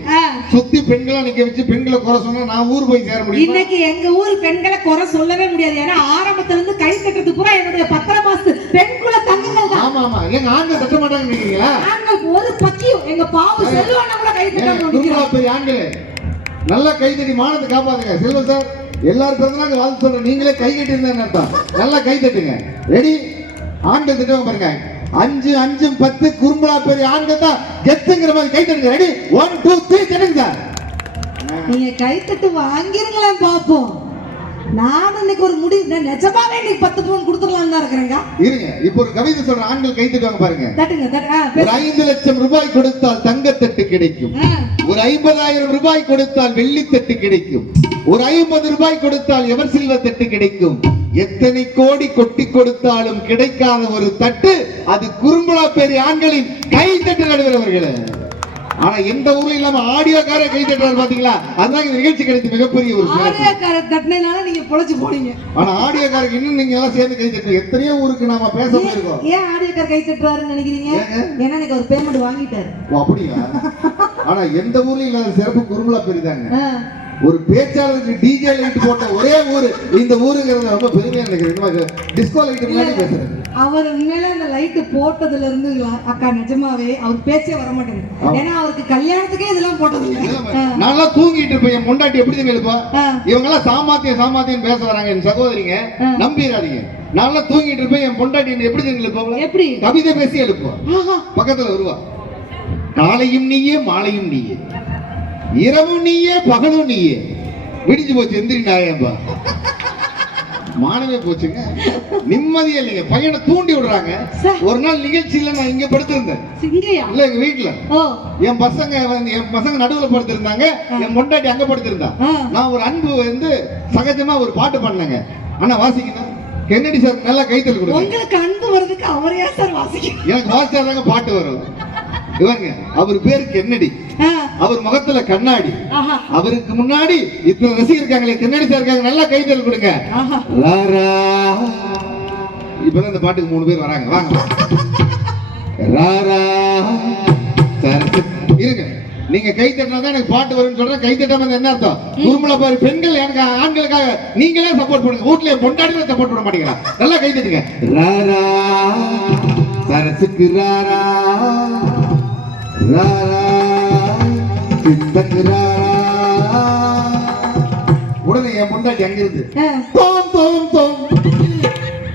சுத்தி பெண்களை நிக்க வச்சு பெண்களை குறை சொன்னா நான் ஊர் போய் சேர முடியும்? இன்னைக்கு எங்க ஊர் பெண்களை குறை சொல்லவே முடியாது. ஏன்னா ஆரம்பத்துல இருந்து கை தட்டுறது பூரா என்னுடைய 10 மாசத்து பெண்குல தங்கங்கள் தான். ஆமா ஆமா. எங்க ஆண்கள் தட்ட மாட்டாங்க நினைக்கிறீங்களா? ஆண்கள் ஒரு பக்கியும் எங்க பாவு செல்வான கூட கை தட்டாம பெரிய ஆண்களே நல்லா கை தட்டி மானத்தை காப்பாத்துங்க. செல்வம் சார் எல்லாரும் பிறந்தநாளுக்கு வாழ்த்து சொல்றேன், நீங்களே கை கட்டி இருந்தேன்னு அர்த்தம். நல்லா கை தட்டுங்க. ரெடி? ஆண்கள் திட்டவங்க பாருங்க. 5 5 10 குறும்பலா பெரிய ஆண்கள் தான் கெத்துங்கிற மாதிரி கை தட்டுங்க. ரெடி? 1 2 3 தட்டுங்க சார். நீங்க கை தட்டு வாங்கிருங்களேன் பாப்போம். நான் இன்னைக்கு ஒரு முடிவு, நிஜமாவே இன்னைக்கு 10 பவுன் கொடுத்துடலாம் தான் இருக்கிறேங்க. இருங்க, இப்போ ஒரு கவிதை சொல்ற ஆண்கள் கை தட்டுவாங்க பாருங்க. தட்டுங்க. ஒரு 5 லட்சம் ரூபாய் கொடுத்தால் தங்கத்தட்டு கிடைக்கும், ஒரு 50,000 ரூபாய் கொடுத்தால் வெள்ளித்தட்டு கிடைக்கும், ஒரு 50 ரூபாய் கொடுத்தால் எவர் சில்வர் தட்டு கிடைக்கும், எத்தனை கோடி கொட்டி கொடுத்தாலும் கிடைக்காத ஒரு தட்டு அது குறும்பலா பெரிய ஆண்களின் கை தட்டு நடுவர்களே. ஆனா எந்த ஊர்ல இல்லாம ஆடியோக்கார கை தட்டுறாரு பாத்தீங்களா? அதுதான் இந்த நிகழ்ச்சி கிடைத்த மிகப்பெரிய ஒரு ஆடியோக்கார தட்டினால நீங்க பொழைச்சு போனீங்க. ஆனா ஆடியோக்காரருக்கு இன்னும் நீங்க எல்லாம் சேர்ந்து கை தட்டுறீங்க. எத்தனையோ ஊருக்கு நாம பேச போயிருக்கோம். ஏன் ஆடியோக்கார கை தட்டுறாருன்னு நினைக்கிறீங்க? ஏன்னா எனக்கு ஒரு பேமெண்ட் வாங்கிட்டாரு. அப்படியா? ஆனா எந்த ஊர்ல இல்லாத சிறப்பு குறும்பலா பெரிதாங்க. ஒரு பேச்சாளருக்கு டிஜே லைட் போட்ட ஒரே ஊரு இந்த ஊருங்கிறது ரொம்ப பெருமையா நினைக்கிறேன். டிஸ்கோ லைட் முன்னாடி பேசுறேன். அவர் உண்மையில அந்த லைட் போட்டதுல இருந்து அக்கா நிஜமாவே அவர் பேச்சே வர மாட்டேங்குது. ஏன்னா அவருக்கு கல்யாணத்துக்கே இதெல்லாம் போட்டது இல்லை. நல்லா தூங்கிட்டு இருப்பேன். என் முண்டாட்டி எப்படி தான் எழுப்பா? இவங்க எல்லாம் சாமாத்தியம் பேச வராங்க. என் சகோதரிங்க நம்பிடாதீங்க. நல்லா தூங்கிட்டு இருப்பேன். என் பொண்டாட்டி எப்படி தான் எழுப்பா? எப்படி? கவிதை பேசி எழுப்பா. பக்கத்துல வருவா. காலையும் நீயே மாலையும் நீயே, இரவும் நீயே பகலும் நீயே, விடிஞ்சு போச்சு எந்திரி நாயம்பா. மானமே போச்சுங்க, நிம்மதியே இல்லைங்க. பையனை தூண்டி விடுறாங்க. ஒரு நாள் நிகழ்ச்சியில நான் இங்க படுத்திருந்தேன். இல்ல எங்க வீட்டுல என் பசங்க நடுவுல படுத்திருந்தாங்க, என் பொண்டாட்டி அங்க படுத்திருந்தா. நான் ஒரு அன்பு வந்து சகஜமா ஒரு பாட்டு பண்ணேங்க. ஆனா வாசிக்கணும் கென்னடி சார் நல்லா கைத்தல் கொடுங்க. உங்களுக்கு அன்பு வருதுக்கு அவரையா சார் வாசிக்க? எனக்கு வாசிச்சாதாங்க பாட்டு வரும். இவங்க அவர் பேரு கென்னடி, அவர் முகத்துல கண்ணாடி, அவருக்கு முன்னாடி இத்தனை ரசிகர் இருக்காங்களே கென்னடி சார் இருக்காங்க. நல்லா கைத்தல் கொடுங்க. இப்பதான் இந்த பாட்டுக்கு 3 பேர் வராங்க. வாங்க. ராரா சார் இருங்க, நீங்க கை தட்டினா எனக்கு பாட்டு வரும்னு சொல்றேன். கை தட்டாம என்ன அர்த்தம்? குறும்பல பாரு பெண்கள் எனக்கு ஆண்களுக்காக நீங்களே சப்போர்ட் பண்ணுங்க. வீட்லயே பொண்டாட்டில சப்போர்ட் பண்ண மாட்டீங்களா? நல்லா கை தட்டுங்க. ராரா சரசுக்கு ராரா ராரா சித்தக்கு ராரா. உடனே என் பொண்டாட்டி அங்க இருந்து தோம் தோம் தோம்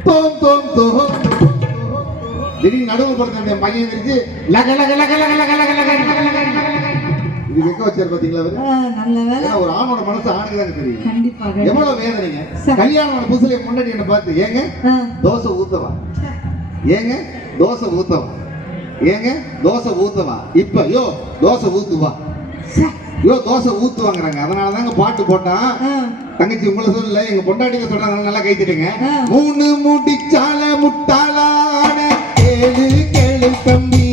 தோம் தோம் தோம் திடீர்னு நடுவு படுத்த பையன் இருக்கு. லக லக லக லக லக லக லக இது எங்க வச்சாரு பாத்தீங்களா? ஒரு ஆணோட மனசு ஆணுக்கு தான் தெரியும். எவ்வளவு வேதனைங்க. கல்யாணம் புதுசுல முன்னாடி என்ன பார்த்து ஏங்க தோசை ஊத்தவா, ஏங்க தோசை ஊத்தவா, ஏங்க தோசை ஊத்தவா, இப்ப யோ தோசை ஊத்துவா, யோ தோசை ஊத்துவாங்கிறாங்க. அதனாலதாங்க பாட்டு போட்டான். தங்கச்சி உங்களை சொல்லல, எங்க பொண்டாட்டிங்க சொல்றாங்க. நல்லா கை தட்டுங்க. 3 முடிச்சால முட்டாளான கேளு கேளு தம்பி.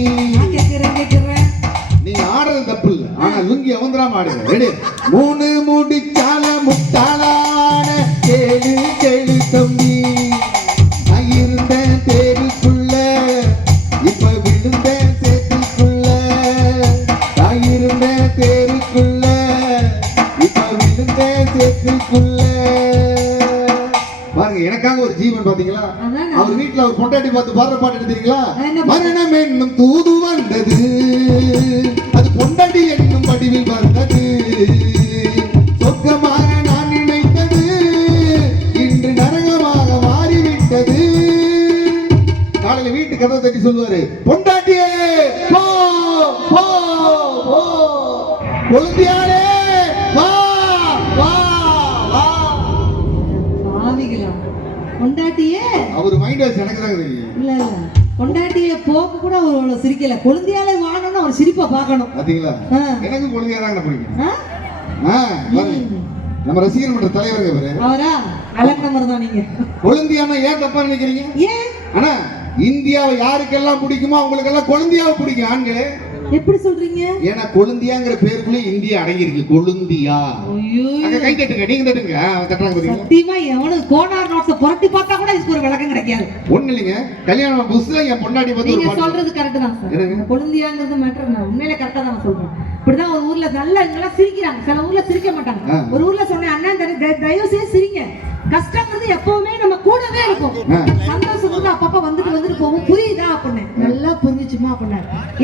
நீங்க ஆடுறது தப்பு இல்ல, ஆனா லுங்கி அவந்தராம ஆடுங்க. ரெடி? 3 முடிச்சால முட்டாளான கேளு கேளு தம்பி. நான் இருந்தேன் தேருக்குள்ள, இப்ப விழுந்தேன் சேத்துக்குள்ள. நான் இருந்தேன் தேருக்குள்ள, இப்ப விழுந்தேன் சேத்துக்குள்ள. பாருங்க, எனக்காக ஒரு ஜீவன் பாத்தீங்களா? அவர் வீட்டுல அவர் பொண்டாட்டி பார்த்து பாடுற பாட்டு எடுத்தீங்களா? மரணம் என்னும் தூது வந்தது, அது பொண்டாட்டி என்னும் வடிவில் வந்தது. சொர்க்கமாக நான் நினைத்தது இன்று நரகமாக மாறிவிட்டது. காலையில வீட்டு கதவை தட்டி சொல்லுவாரு, பொண்டாட்டியே போ போ போ, கொழுந்தியாலே வா வா வா. பொண்டாட்டியே அவர் மைண்ட் வாய்ஸ் எனக்கு தான் தெரியும். இல்ல இல்ல பொண்டாட்டிய போக்கு கூட அவ்வளவு சிரிக்கல. கொழுந்தியாலே வாங்கணும்னு ஒரு சிரிப்பை பார்க்கணும். பாத்தீங்களா? ஆ. எனக்கு கொழுந்தியா தான் பிடிக்கும். ஆ? பாருங்க. நம்ம ரசிகர் மன்ற தலைவருங்க இவரு. அவரா அலங்கமர் தான் நீங்க. கொழுந்தியானா ஏன் தப்பா நினைக்கிறீங்க? ஏன்? ஆனா இந்தியாவை யாருக்கெல்லாம் பிடிக்குமோ அவங்களுக்கு எல்லாம் கொழுந்தியாவை பிடிக்கும் ஆண்களே. எப்படி சொல்றீங்க? ஏன்னா கொழுந்தியாங்கிற பேருக்குள்ளே இந்தியா அடங்கி இருக்கு. கொழுந்தியா. ஐயோ. அங்க கை தட்டுங்க. நீங்க தட்டுங்க. தட்டுறாங்க பாத்தீங்களா? சத்தியமா எவனுக்கு கோனார் நோட்ஸ புரட்டி பார்த்தா கூட இதுக்கு ஒரு விளக்கம் கிடைக்காது. ஒண்ணு இல்லைங்க. கல்யாணம் புதுசுல என் பொண்டாட்டி பத்தி நீங்க சொல்றது கரெக்ட் தான் சார். கொழுந்தியாங்கிறது மேட்டர் நான் உண்மையிலே கரெக்டா தான் சொல்றேன். இப்படிதான் ஒரு ஊர்ல நல்லா இங்கெல்லாம் சிரிக்கிறாங்க. சில ஊர்ல சிரிக்க மாட்டாங்க. ஒரு ஊர்ல சொன்னேன் அண்ணன் தயவு செய்து சிரிங்க. கஷ்டங்கிறது எப்பவுமே நம்ம கூடவே இருக்கும். சந்தோஷம் அப்பப்ப வந்துட்டு போகும். புரியுதா அப்படின்னு நல்லா புரிஞ்சுச்சுமா அப்படின்னு.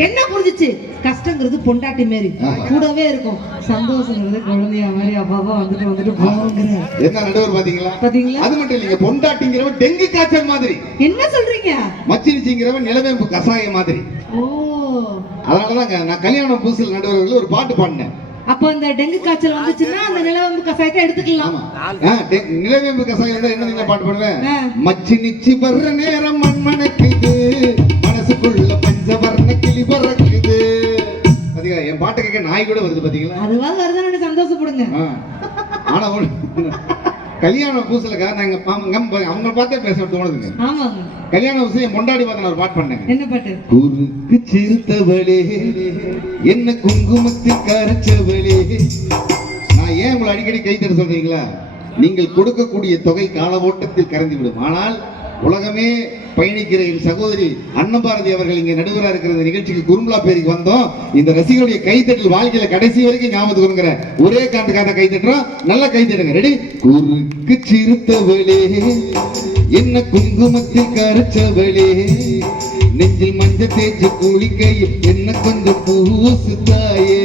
என்ன புரிஞ்சுச்சு? கஷ்டங்கிறது பொண்டாட்டி மாரி கூடவே இருக்கும். சந்தோஷங்கிறது குழந்தையா மாதிரி அப்பப்ப வந்துட்டு போகுங்கிற என்ன நடுவர் பாத்தீங்களா? பாத்தீங்களா? அது மட்டும் இல்லைங்க. பொண்டாட்டிங்கிறவன் டெங்கு காய்ச்சல் மாதிரி. என்ன சொல்றீங்க? மச்சினிச்சிங்கிறவன் நிலவேம்பு கசாயம் மாதிரி. ஓ, அதனாலதாங்க நான் கல்யாணம் புதுசுல நடுவர்கள் ஒரு பாட்டு பாடினேன். அப்ப அந்த டெங்கு காய்ச்சல் வந்துச்சுன்னா அந்த நிலவேம்பு கசாயத்தை எடுத்துக்கலாம். நிலவேம்பு கசாயம் என்ன பாட்டு பாடுவேன்? மச்சி நிச்சி வர்ற நேரம் மண்மணக்குது, மனசுக்குள்ள பஞ்சவர்ண கிளி பறக்குது. பாத்தீங்களா? என் பாட்டு கேட்க நாய் கூட வருது. பாத்தீங்களா? அதுவாது வருதுன்னு சந்தோஷப்படுங்க. ஆனா கல்யாணம் பூசலுக்கா நாங்க அவங்க பார்த்தே பேச தோணுதுங்க. ஆமாங்க. கல்யாண விஷயம் என் பொண்டாடி பார்த்து ஒரு பாட்டு பண்ணேங்க. என்ன பாட்டு? குறுக்கு சிறுத்தவளே என்ன குங்குமத்தில் கரைச்சவளே. நான் ஏன் உங்களை அடிக்கடி கைத்தட சொல்றீங்களா? நீங்கள் கொடுக்கக்கூடிய தொகை கால ஓட்டத்தில் கரைந்து விடும். ஆனால் உலகமே பயணிக்கிற என் சகோதரி அன்னபாரதி அவர்கள் இங்க நடுவராக இருக்கிற இந்த நிகழ்ச்சிக்கு குருமலா பேருக்கு வந்தோம். இந்த ரசிகருடைய கைத்தட்டல் வாழ்க்கையில கடைசி வரைக்கும் ஞாபகத்துக்கு ஒரே காரணத்துக்காக கைத்தட்டுறோம். நல்லா கைத்தட்டுங்க. ரெடி? குறுக்கு சிறுத்தவளே என்ன குங்குமத்தில் கரைச்சவளே, நெஞ்சில் மஞ்ச தேய்ச்சி குளிக்கையில் என்ன கொஞ்சம் பூசு தாயே,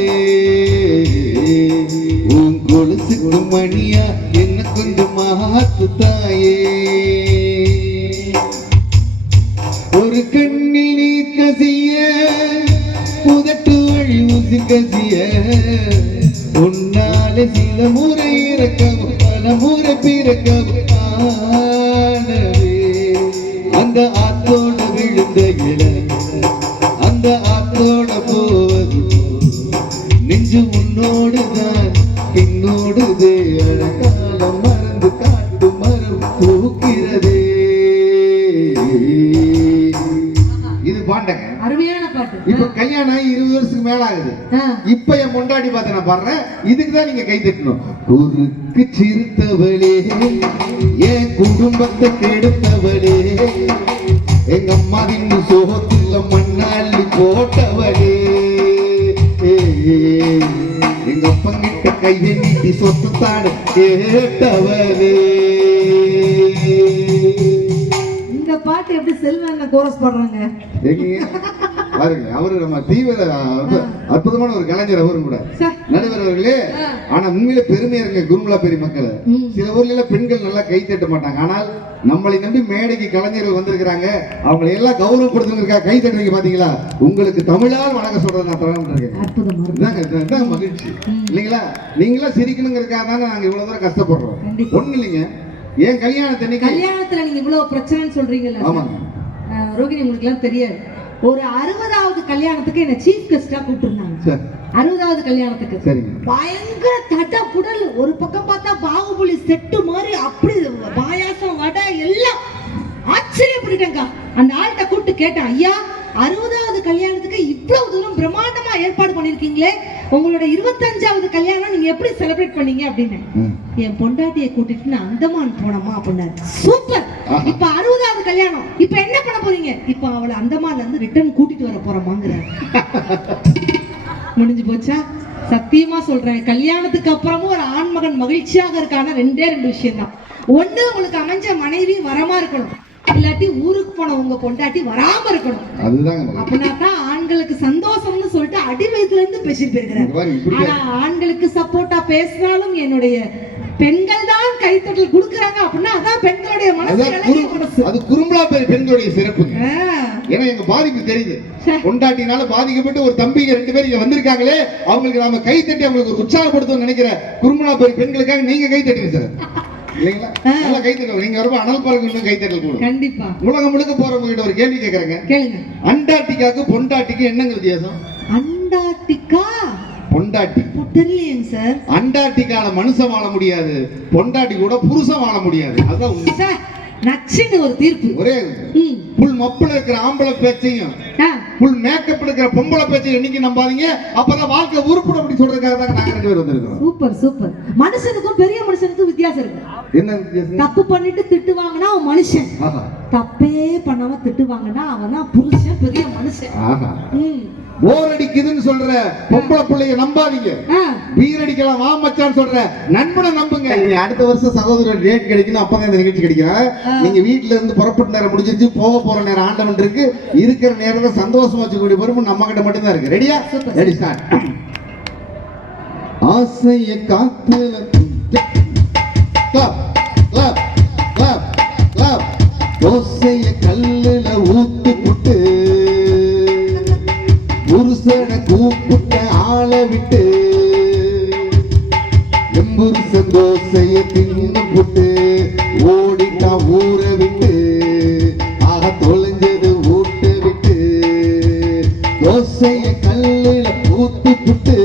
உன் கொலுசுக்கு மணியா என்ன கொஞ்சம் மாத்து தாயே, ஒரு கண்ணில் நீ கசிய புதட்டு வழி ஊசி கசிய, உன்னால சில முறை இறக்கவும் பல முறை பிறக்கவும் ஆனவே, அந்த ஆத்தோட விழுந்த இல அந்த ஆத்தோட போவது நெஞ்சு உன்னோடுதான் பின்னோடுதே, அழகாலம் மறந்து காட்டு மரம் பூக்கிறதே. இது பாண்டங்க. அருமையான பாட்டு. இப்ப கல்யாணம் ஆகி 20 வருஷத்துக்கு மேல ஆகுது. இப்ப என் பொண்டாட்டி பார்த்து நான் பாடுறேன். இதுக்கு தான் நீங்க கை தட்டணும். குறுக்கு சிறுத்தவளே என் குடும்பத்தை கெடுத்தவளே, எங்க அம்மா தின்னு சோகத்துல மண்ணாளி போட்டவளே, எங்க அப்பங்கிட்ட கையை நீட்டி சொத்து தாடு கேட்டவளே. இந்த பாட்டு எப்படி செல்வன் கோரஸ் பாடுறாங்க பாருங்க. அவரு நம்ம தீவிர அற்புதமான ஒரு கலைஞர். அவரும் கூட நடுவர் அவர்களே. ஆனா உண்மையில பெருமையா இருங்க குருமலா பெரிய மக்கள். சில ஊர்ல பெண்கள் நல்லா கை தட்ட மாட்டாங்க. ஆனால் நம்மளை நம்பி மேடைக்கு கலைஞர்கள் வந்திருக்கிறாங்க. அவங்களை எல்லாம் கௌரவப்படுத்துறதுக்காக கை தட்டுறீங்க. பாத்தீங்களா? உங்களுக்கு தமிழால் வணக்கம் சொல்றது நான் தொடர்ந்து மகிழ்ச்சி இல்லைங்களா? நீங்களா சிரிக்கணுங்கிறதுக்காக தானே நாங்க இவ்வளவு தூரம் கஷ்டப்படுறோம். ஒண்ணு இல்லைங்க. ஏன் கல்யாணத்துல நீங்க இவ்வளவு பிரச்சனைன்னு சொல்றீங்கல்ல? ஆமாங்க ரோகிணி, உங்களுக்கு எல்லாம் தெரியாது. ஒரு 60வது கல்யாணத்துக்கு என்ன சீஃப் கெஸ்டா கூப்பிட்டுருந்தாங்க. 60வது கல்யாணத்துக்கு பயங்கர தட புடல். ஒரு பக்கம் பார்த்தா பாகுபலி செட்டு மாதிரி அப்படி பாயாசம் வடை எல்லாம். ஆச்சரியப்பட்டுட்டேங்க. அந்த ஆள்கிட்ட கூப்பிட்டு கேட்டேன், ஐயா 60வது கல்யாணத்துக்கு இவ்வளவு தூரம் பிரம்மாண்டமா ஏற்பாடு பண்ணிருக்கீங்களே, உங்களோட 25வது கல்யாணம் நீங்க எப்படி செலிப்ரேட் பண்ணீங்க அப்படின்னு. என் பொண்டாட்டியை கூட்டிட்டு நான் அந்தமான் போனோமா அப்படின்னாரு. சூப்பர். இப்ப 60வது கல்யாணம், இப்ப என்ன பண்ண போறீங்க? இப்ப அவளை அந்தமான்ல இருந்து ரிட்டர்ன் கூட்டிட்டு வர போறோமாங்கிறார். முடிஞ்சு போச்சா? சத்தியமா சொல்றேன், கல்யாணத்துக்கு அப்புறமும் ஒரு ஆண்மகன் மகிழ்ச்சியாக இருக்கான 2 விஷயம் தான். ஒண்ணு, உங்களுக்கு அமைஞ்ச மனைவி வரமா இருக்கணும். இல்லாட்டி ஊருக்கு போன உங்க பொண்டாட்டி வராம இருக்கணும். அப்படின்னா தான் ஆண்களுக்கு சந்தோஷம்னு சொல்லிட்டு அடி வயிற்றுல இருந்து பேசிட்டு போயிருக்கிறாரு. ஆனா ஆண்களுக்கு சப்போர்ட்டா பேசினாலும் என்னுடைய பெண்கள் தான் கைத்தட்டல் கொடுக்கறாங்க அப்படின்னா அதான் பெண்களுடைய மனசு. அது குறும்பலா பெண்களுடைய சிறப்பு. ஏன்னா எங்க பாதிப்பு தெரியுது. பொண்டாட்டினால பாதிக்கப்பட்டு ஒரு தம்பிங்க 2 பேர் இங்க வந்திருக்காங்களே, அவங்களுக்கு நாம கை தட்டி அவங்களுக்கு ஒரு உற்சாகப்படுத்தணும்னு நினைக்கிற குறும்பலா பெண்களுக்காக நீங்க கை தட்டுங்க சார். இல்லைங்களா? நல்லா கை தட்டல். நீங்க ரொம்ப அனல் பறவை இன்னும் கை தட்டல் போடும். கண்டிப்பா. உலகம் முழுக்க போறவங்க கிட்ட ஒரு கேள்வி கேக்குறேங்க. கேளுங்க. அண்டார்டிகாக்கு பொண்டாட்டிக்கு என்னங்க வித்தியாசம்? அண்டார்டிகா பொண்டாட்டி தெரியலையேங்க சார். அண்டார்டிகால மனுஷன் வாழ முடியாது, பொண்டாட்டி கூட புருஷன் வாழ முடியாது. அதான் உண்மை. நச்சுன்னு ஒரு தீர்ப்பு. ஒரே புல் மப்புல இருக்கிற ஆம்பளை பேச்சையும் புல் மேக்கப் இருக்கிற பொம்பளை பேச்சையும் என்னைக்கு நம்பாதீங்க. அப்பதான் வாழ்க்கை உருப்படும் அப்படி சொல்றதுக்காக தான் நாங்க 2 பேர் வந்திருக்கோம். Super super. மனுஷனுக்கும் பெரிய மனுஷனுக்கும் வித்தியாசம் இருக்கு. என்ன வித்தியாசம்? தப்பு பண்ணிட்டு திட்டு வாங்கினா அவன் மனுஷன், தப்பே பண்ணாம திட்டு வாங்கினா அவன் தான் புருஷன், பெரிய மனுஷன். போர் அடிக்குதுன்னு சொல்ற பொம்பளை பிள்ளைய நம்பாதீங்க. பீர் அடிக்கலாம் வா மச்சான் சொல்ற நண்பனை நம்புங்க. அடுத்த வருஷம் சகோதரர் டேட் கிடைக்கணும், அப்பதான் இந்த நிகழ்ச்சி கிடைக்கிறேன். நீங்க வீட்டுல இருந்து புறப்பட்ட நேரம் முடிஞ்சிருச்சு, போக போற நேரம் ஆண்டவன் இருக்கு. இருக்கிற நேரத்தை சந்தோஷமா வச்சுக்கூடிய பொறுப்பு நம்ம கிட்ட மட்டும்தான் இருக்கு. ரெடியா? Ready start. ஆசைய காத்துல கிளப் கிளப் கிளப் கிளப் தோசைய கல்லுல ஊத்து புட்டு புருஷனை கூப்பிட்ட ஆளை விட்டு எம்புருஷன் தோசைய தின்னு புட்டு ஓடிட்டா ஊரை விட்டு ஆக தொலைஞ்சது ஊட்ட விட்டு தோசைய கல்லுல ஊத்து புட்டு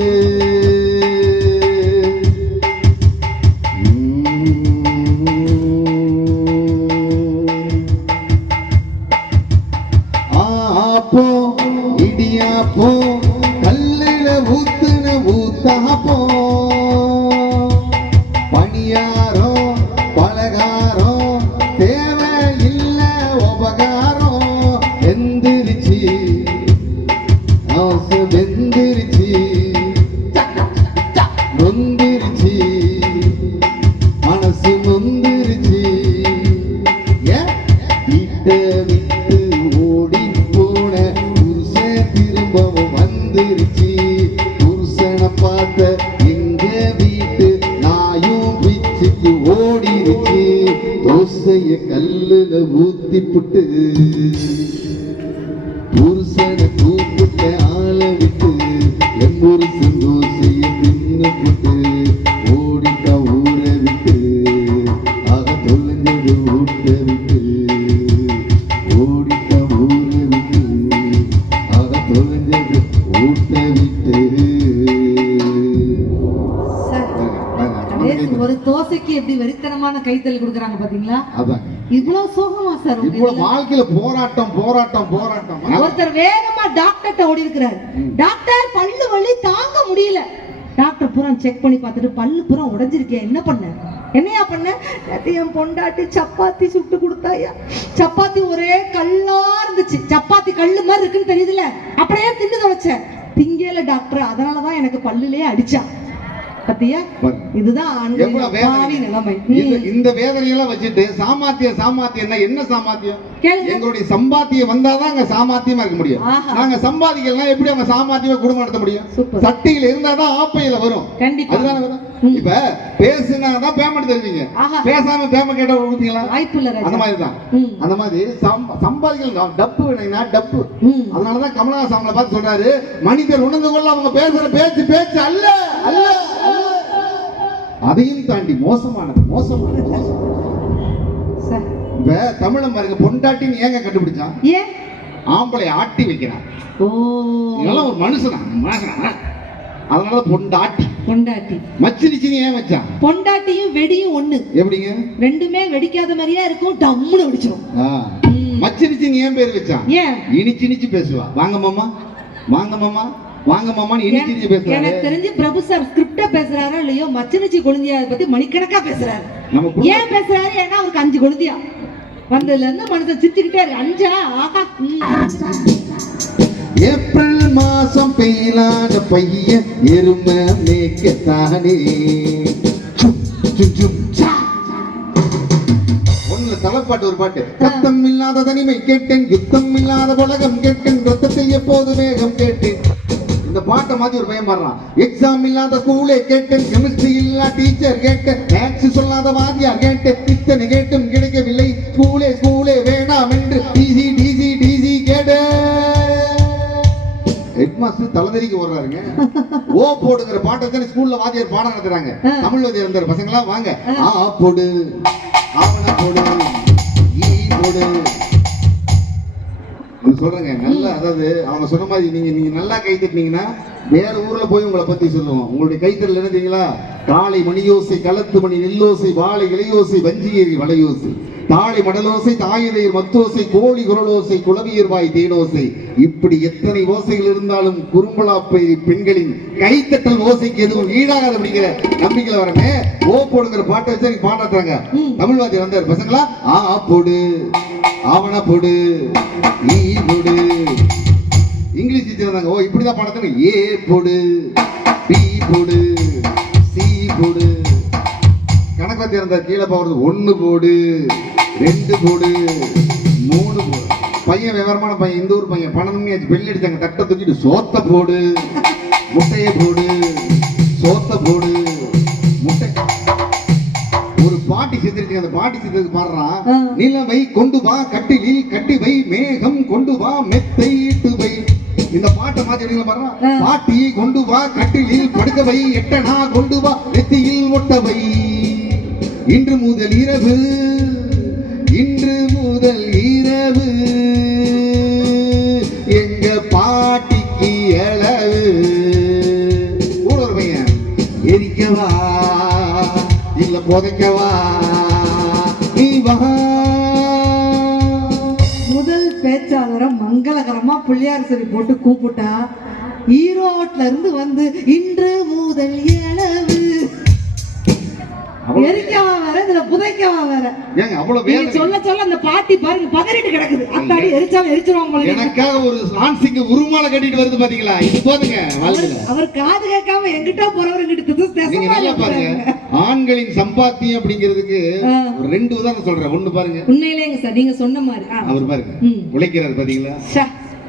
ஆப்போ இடியாப்போ கல்லுல ஊத்துன ஊத்தாப்போ பணியாரம் பலகாரம் தேவையில்ல உபகாரம் வெந்திருச்சு ஆசை வெந்திருச்சு நொந்திருச்சு மனசு நொந்திருச்சு வீட்டை விட்டு ஓடி போன புருஷன் திரும்பவும் வந்துருச்சு புருஷனை பார்த்த எங்க வீட்டு நாயும் பிச்சுக்கு ஓடிருச்சு தோசைய கல்லுல ஊத்தி புட்டு புருஷனை கூப்பிட்ட ஆளை விட்டு என் புருஷன் தோசைய தின்னு புட்டு ஓடிட்டா ஊரை விட்டு ஆக தொலைஞ்சது ஊட்ட விட்டு ஓடிட்டா ஊரை விட்டு ஆக தொலைஞ்சது ஊட்ட விட்டு. ஒரு தோசைக்கு எப்படி வெறித்தனமான கைத்தல் கொடுக்கறாங்க பாத்தீங்களா? அதான் இவ்வளவு சோகமா சார். இவ்வளவு வாழ்க்கையில போராட்டம் போராட்டம் போராட்டம். ஒருத்தர் வேகமா டாக்டர்ட்ட ஓடி இருக்கிறார். டாக்டர் பல்லு வலி தாங்க முடியல. டாக்டர் பூரா செக் பண்ணி பார்த்துட்டு பல்லு பூரா உடைஞ்சிருக்கே, என்ன பண்ண? என்னையா பண்ண? என் பொண்டாட்டி சப்பாத்தி சுட்டு கொடுத்தாயா. சப்பாத்தி ஒரே கல்லா இருந்துச்சு. சப்பாத்தி கல்லு மாதிரி இருக்குன்னு தெரியுதுல, அப்படியே தின்னு தொலைச்சேன். திங்கல டாக்டர், அதனாலதான் எனக்கு பல்லுலயே அடிச்சா. பத்தியா? இதுதான் நிலைமை. இந்த வேதனையெல்லாம் வச்சுட்டு சாமாத்தியம் என்ன சாமாத்தியம்? எங்களுடைய சம்பாத்தியம் வந்தாதான் அங்க சாமாத்தியமா இருக்க முடியும். நாங்க சம்பாதிக்கலாம் எப்படி அவங்க சாமாத்தியமா குடும்பம் நடத்த முடியும்? சட்டியில இருந்தாதான் ஆப்பையில வரும். அதுதானே வரும். இப்ப பேசுனாதான் பேமெண்ட் தருவீங்க, பேசாம பேமெண்ட் கேட்டா கொடுப்பீங்களா? வாய்ப்பு இல்ல. அந்த மாதிரி தான். அந்த மாதிரி சம்பாதிக்கலாம் டப்பு வேணும்னா டப்பு. அதனாலதான் கமலஹாசன் அவங்களை பார்த்து சொல்றாரு, மனிதர் உணர்ந்து கொள்ள அவங்க பேசுற பேச்சு பேச்சு அல்ல அல்ல அதையும் தாண்டி மோசமானது மோசமானது. இப்ப தமிழன் பாருங்க, பொண்டாட்டின்னு ஏங்க கண்டுபிடிச்சான்? ஏன்? ஆம்பளை ஆட்டி வைக்கிறான். இதெல்லாம் ஒரு மனுஷனா? அதனால பொண்டாட்டி. பொண்டாட்டி மச்சினிச்சின்னு ஏன் வச்சான்? பொண்டாட்டியும் வெடியும் ஒண்ணு. எப்படிங்க? ரெண்டுமே வெடிக்காத மாதிரியா இருக்கும், டம்முன்னு வெடிச்சிரும். மச்சினிச்சின்னு ஏன் பேர் வச்சான்? ஏன்? இனிச்சு இனிச்சு பேசுவா. வாங்க மாமா வாங்க மாமா வாங்க மாமான்னு இனிச்சு பேசுறாரு. எனக்கு தெரிஞ்சு பிரபு சார் ஸ்கிரிப்டா பேசுறாரா இல்லையோ, மச்சினிச்சி கொழுந்தியா பத்தி மணிக்கணக்கா பேசுறாரு. ஏன் பேசுறாரு? ஏன்னா அவருக்கு 5 கொழுந்தியா வந்ததுல இருந்து மனுஷன் சிரிச்சுக்கிட்டே இருக்கு. 5 ஆகா. ஏப்ரல் மாசம் பெய்யலான பையன் எருமை மேய்க்கத்தானே ஒண்ணுல தலைப்பாட்டு ஒரு பாட்டு. சத்தம் இல்லாத தனிமை கேட்டேன், யுத்தம் இல்லாத உலகம் கேட்டேன், ரத்தத்தில் எப்போது வேகம் கேட்டேன். இந்த பாட்டை மாதிரி ஒரு பையன் பாடுறான். எக்ஸாம் இல்லாத ஸ்கூலே கேட்டேன், கெமிஸ்ட்ரி இல்லா டீச்சர் கேட்டேன், மேக்ஸ் சொல்லாத வாத்தியார் கேட்டேன், இத்தனை கேட்டும் கிடைக்கவில்லை, ஸ்கூலே ஸ்கூலே வேண்டாம் என்று டிசி டிசி டிசி கேட்டேன். மாஸ்டர் தலைதறிக்கு ஓடுறாருங்க. ஓ போடுங்கிற பாட்டை தான் ஸ்கூல்ல வாத்தியார் பாடம் நடத்துறாங்க. தமிழ் வாத்தியார் இருந்தாரு, பசங்களா வாங்க ஆ போடு ஆவண போடு ஈ போடு சொல்றேங்க. நல்லா, அதாவது அவங்க சொன்ன மாதிரி நீங்க நல்லா கை தட்டினீங்கன்னா வேற ஊர்ல போய் உங்களை பத்தி சொல்லுவோம். உங்களுடைய கைத்தறல் என்ன தெரியுங்களா? காலை மணியோசை, களத்து மணி நெல்லோசை, வாழை இலையோசை, வஞ்சியேறி வளையோசை, தாழை மடலோசை, தாயுதையர் மத்தோசை, கோழி குரலோசை, குளவியர்வாய் தேனோசை, இப்படி எத்தனை ஓசைகள் இருந்தாலும் குறும்பலாப்பை பெண்களின் கைத்தட்டல் ஓசைக்கு எதுவும் ஈடாகாது அப்படிங்கிற நம்பிக்கையில வரமே ஓ போடுங்கிற பாட்டை வச்சு நீங்க பாட்டாட்டுறாங்க. தமிழ் வாத்தியார் வந்தார், பசங்களா ஆ போடு ஆவண போடு ஈ போடு. இங்கிலீஷ் டீச்சர் இருந்தாங்க, ஓ இப்படிதான் பாடத்தை ஏ போடு பி போடு சி போடு. கணக்கு வாத்தியார் இருந்தார், கீழே போகிறது 1 போடு 2 போடு 3 போடு. பையன் விவரமான பையன், இந்த ஊர் பையன், 12 மணி ஆச்சு, பெல்லி அடிச்சாங்க, தட்டை தூக்கிட்டு சோத்த போடு முட்டையை போடு சோத்த போடு முட்டை. ஒரு பாட்டி செத்துருச்சு, அந்த பாட்டி செத்துக்கு பாடுறான், நிலவை கொண்டு வா கட்டிலில் கட்டி வை, மேகம் கொண்டு வா மெத்தை இட்டு வை. இந்த பாட்டை மாத்தி பாடுறான், பாட்டியை கொண்டு வா கட்டிலில் படுக்க வை, எட்டனா கொண்டு வா நெத்தியில் ஒட்ட வை. இன்று முதல் இரவு எங்க பாட்டிக்கு அளவு. கூட ஒரு பையன், எரிக்கவா இல்ல புதைக்கவா நீ வா. முதல் பேச்சாளரை மங்களகரமா பிள்ளையார் சொல்லி போட்டு கூப்பிட்டா, ஈரோட்ல இருந்து வந்து இன்று முதல் இளவு எரிக்கவா வேற, இதுல புதைக்கவா வேற. ஏங்க அவ்வளவு வேற சொல்ல சொல்ல அந்த பாட்டி பாருங்க பதறிட்டு கிடக்குது. அத்தாடி எரிச்சாலும் எரிச்சிருவாங்க. எனக்காக ஒரு ஆன்சிங்க உருமாலை கட்டிட்டு வருது பாத்தீங்களா, இது போதுங்க. அவர் காது கேட்காம எங்கிட்ட போறவர் எங்கிட்ட. நீங்க நல்லா பாருங்க, ஆண்களின் சம்பாத்தியம் அப்படிங்கிறதுக்கு ஒரு 2 உதாரணம் சொல்றேன். ஒண்ணு பாருங்க, உண்மையிலேங்க சார் நீங்க சொன்ன மாதிரி அவர் பாருங்க உழைக்கிறாரு பாத்தீங்களா,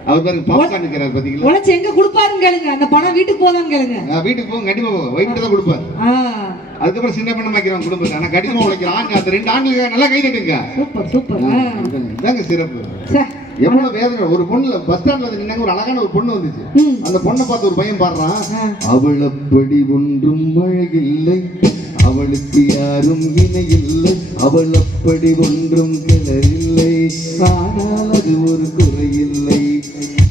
அவர் பாருங்க பாப்கார்ன் விற்கிறாரு பாத்தீங்களா. உழைச்சு எங்க கொடுப்பாருன்னு கேளுங்க, அந்த பணம் வீட்டுக்கு போதான்னு கேளுங்க. வீட்டுக்கு போகும், கண்டிப்பா போகும், ஒய்ஃப்ட்ட தான் கொடுப்பாரு. அதுக்கப்புறம் சின்ன பண்ண மாக்கிறாங்க குடும்பத்தை. ஆனா கடினமா உழைக்கிறான். அந்த 2 ஆண்களுக்கு நல்லா கை தட்டுங்க. சூப்பர் சூப்பர், இதாங்க சிறப்பு. எவ்வளவு வேதனை. ஒரு பொண்ணுல பஸ் ஸ்டாண்ட்ல நின்னாங்க, ஒரு அழகான ஒரு பொண்ணு வந்துச்சு. அந்த பொண்ணை பார்த்து ஒரு பையன் பாடுறான், அவளப்படி ஒன்றும் அழகில்லை, அவளுக்கு யாரும் இணையில்லை, அவளப்படி ஒன்றும் கிளறில்லை, ஆனால் அது ஒரு குறையில்லை.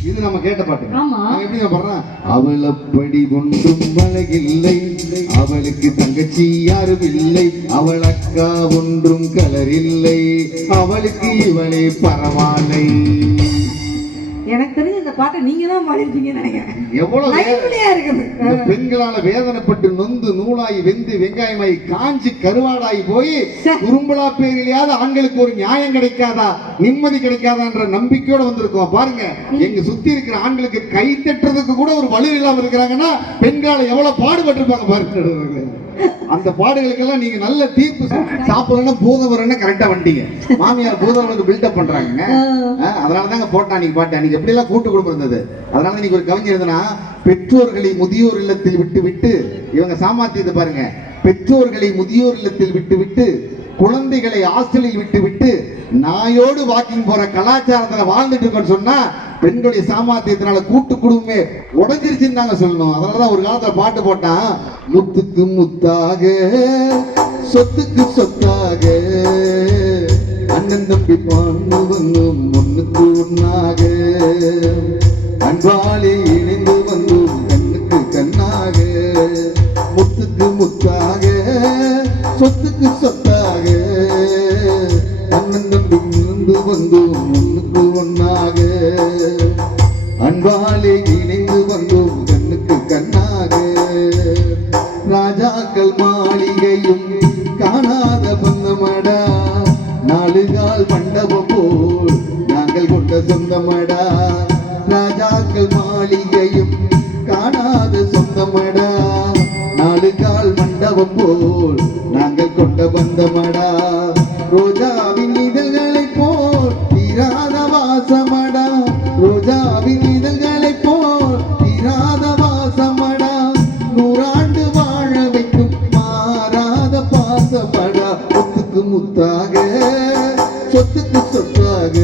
இது நம்ம கேட்ட பாட்டு. எப்படி பாடுறான், அவளப்படி ஒன்றும் அழகில்லை, அவளுக்கு தங்கச்சி யாரும் இல்லை, அவள் அக்கா ஒன்றும் கலரில்லை, அவளுக்கு இவளே பரவாயில்லை. எனக்கு தெரிஞ்ச இந்த பாட்டை நீங்க தான் பாடிருப்பீங்கன்னு நினைக்கிறேன். எவ்வளவு இருக்குது. பெண்களால வேதனைப்பட்டு நொந்து நூலாய் வெந்து வெங்காயமாய் காஞ்சி கருவாடாய் போய் குறும்பலா பேரிலையாவது ஆண்களுக்கு ஒரு நியாயம் கிடைக்காதா, நிம்மதி கிடைக்காதான்ற நம்பிக்கையோட வந்திருக்கோம். பாருங்க, எங்க சுத்தி இருக்கிற ஆண்களுக்கு கை தட்டுறதுக்கு கூட ஒரு வலு இல்லாம இருக்கிறாங்கன்னா பெண்களால எவ்வளவு பாடுபட்டிருப்பாங்க பாருங்க. அந்த பாடுகளுக்கெல்லாம் நீங்க நல்ல தீர்ப்பு. சாப்பிடணும் பூதவரன்னு கரெக்டா வந்துட்டீங்க. மாமியார் பூதவருக்கு பில்டப் பண்றாங்க. அதனாலதாங்க போட்டா அன்னைக்கு பாட்டு. அன்னைக்கு எப்படி எல்லாம் கூட்டு குடும்பம் இருந்தது. அதனால இன்னைக்கு ஒரு கவிஞர் இருந்தனா, பெற்றோர்களை முதியோர் இல்லத்தில் விட்டு விட்டு, இவங்க சாமாத்தியத்தை பாருங்க, பெற்றோர்களை முதியோர் இல்லத்தில் விட்டு விட்டு, குழந்தைகளை ஹாஸ்டலில் விட்டு விட்டு, நாயோடு வாக்கிங் போற கலாச்சாரத்துல வாழ்ந்துட்டு இருக்கோன்னு சொன்னா பெண்களுடைய சாமாத்தியத்தினால கூட்டு குடும்பமே உடஞ்சிருச்சுன்னு தாங்க சொல்லணும். அதனாலதான் ஒரு காலத்துல பாட்டு போட்டான், முத்துக்கு முத்தாக சொத்துக்கு சொத்தாக அண்ணன் தம்பி பாண்டு வந்தும் ஒண்ணுக்கு ஒண்ணாக, அன்பாலே இணைந்து வந்தும் கண்ணுக்கு கண்ணாக, முத்துக்கு முத்தாக சொத்துக்கு சொத்தாக அண்ணன் தம்பி இருந்து வந்தும் ஒண்ணுக்கு ஒண்ணாக, அன்பாலே இணைந்து வந்தோம் கண்ணுக்கு கண்ணாக. ராஜாக்கள் மாளிகையும் காணாத பந்தமடா, 4 கால் மண்டபம் போல் நாங்கள் கொண்ட சொந்தமடா. ராஜாக்கள் மாளிகையும் காணாத சொந்தமடா, 4 கால் மண்டபம் போல் நாங்கள் கொண்ட பந்தமடா. ரோஜாவின் இதழ்களை போல் தீராத வாசமடா, ரோஜாவின் இதழ்களை போல் தீராத வாசமடா, 100 ஆண்டு வாழ வைக்கும் மாறாத பாசமடா. முத்துக்கு முத்தாக சொத்துக்கு சொத்தாக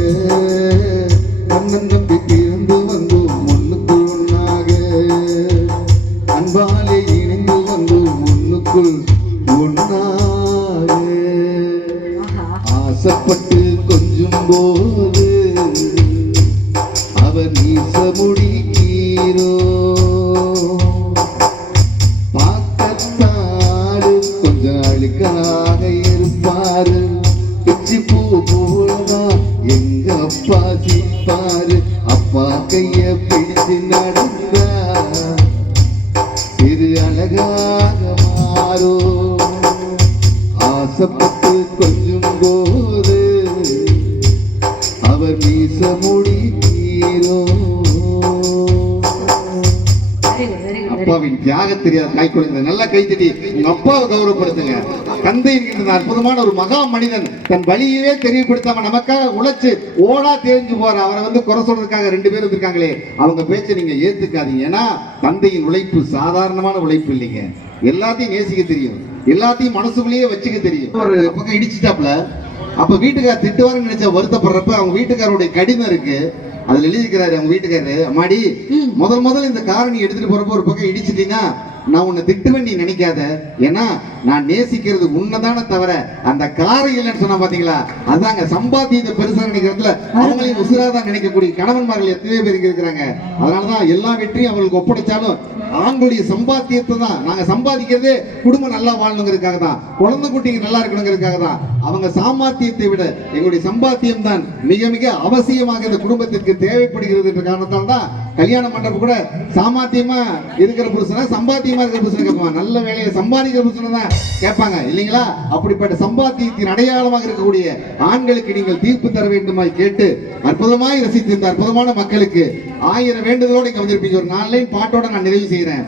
அண்ணன் தம்பி இருந்து வந்தோம் ஒண்ணுக்கு ஒண்ணாக. அவர் நீசமுடி ஹீரோ பார்க்கத்தாரு கொஞ்சம் அழுக்காக இருப்பாரு பிச்சி பூ போலதான் எங்க அப்பா சிரிப்பாரு அப்பா கைய பிடிச்சு நடந்தா இது அழகாக மாறோ ஆசைப்பட்டு கொஞ்சம் போது அவர் மீசமுடி ஹீரோ அப்பாவின் தியாக தெரியாத கை குழந்தை நல்லா கை தட்டி உங்க அப்பாவை கௌரவப்படுத்துங்க. தந்தை என்கின்ற அற்புதமான ஒரு மகா மனிதன் தன் வழியவே தெரியப்படுத்தாம நமக்காக உழைச்சு ஓடா தெரிஞ்சு போற அவரை வந்து குறை சொல்றதுக்காக 2 பேர் இருக்காங்களே அவங்க பேச்சை நீங்க ஏத்துக்காதீங்க. ஏன்னா தந்தையின் உழைப்பு சாதாரணமான உழைப்பு இல்லைங்க. எல்லாத்தையும் நேசிக்க தெரியும், எல்லாத்தையும் மனசுக்குள்ளேயே வச்சுக்க தெரியும். ஒரு பக்கம் இடிச்சிட்டாப்ல அப்ப வீட்டுக்கார திட்டுவாருன்னு நினைச்ச வருத்தப்படுறப்ப அவங்க வீட்டுக்காரோடைய கடிதம் இருக்கு. அதுல எழுதிக்கிறாரு அவங்க வீட்டுக்காரரு, அம்மாடி முதல்ல இந்த காரை நீ எடுத்துட்டு போறப்ப ஒரு பக்கம் இடிச்சிட்டீங்கன்னா நான் உன்னை திட்டுவேன் நீ நினைக்காத. ஏன்னா நான் நேசிக்கிறது உன்னதான தவிர அந்த காரை இல்லைன்னு சொன்னா பாத்தீங்களா, அதாங்க சம்பாத்தியத்தை பெருசா நினைக்கிறதுல அவங்களையும் உசுராதான் நினைக்கக்கூடிய கணவன்மார்கள் எத்தனையோ பேருக்கு இருக்கிறாங்க. அதனாலதான் எல்லா வெற்றியும் அவங்களுக்கு ஒப்படைச்சாலும் ஆண்களுடைய சம்பாத்தியத்தை தான் நாங்க சம்பாதிக்கிறதே குடும்பம் நல்லா வாழணுங்கிறதுக்காக தான், குழந்தை குட்டிங்க நல்லா இருக்கணுங்கிறதுக்காக தான். அவங்க சாமர்த்தியத்தை விட எங்களுடைய சம்பாத்தியம் தான் மிக மிக அவசியமாக இந்த குடும்பத்திற்கு தேவைப்படுகிறது என்ற காரணத்தால் தான் கல்யாண மண்டபம் கூட சாமர்த்தியமா இருக்கிற புருஷனை சம்பாத்தியமா இருக்கிற புருஷனை கேட்பாங்க, நல்ல வேலையை சம்பாதிக்கிற புருஷனை தான் கேட்பாங்க இல்லைங்களா. அப்படிப்பட்ட சம்பாத்தியத்தின் அடையாளமாக இருக்கக்கூடிய ஆண்களுக்கு நீங்கள் தீர்ப்பு தர வேண்டுமாய் கேட்டு அற்புதமாய் ரசித்து இந்த அற்புதமான மக்களுக்கு 1000 வேண்டுதலோடு இங்க வந்திருப்பீங்க. ஒரு 4 லைன் பாட்டோட நான் நிறைவு செய்கிறேன்.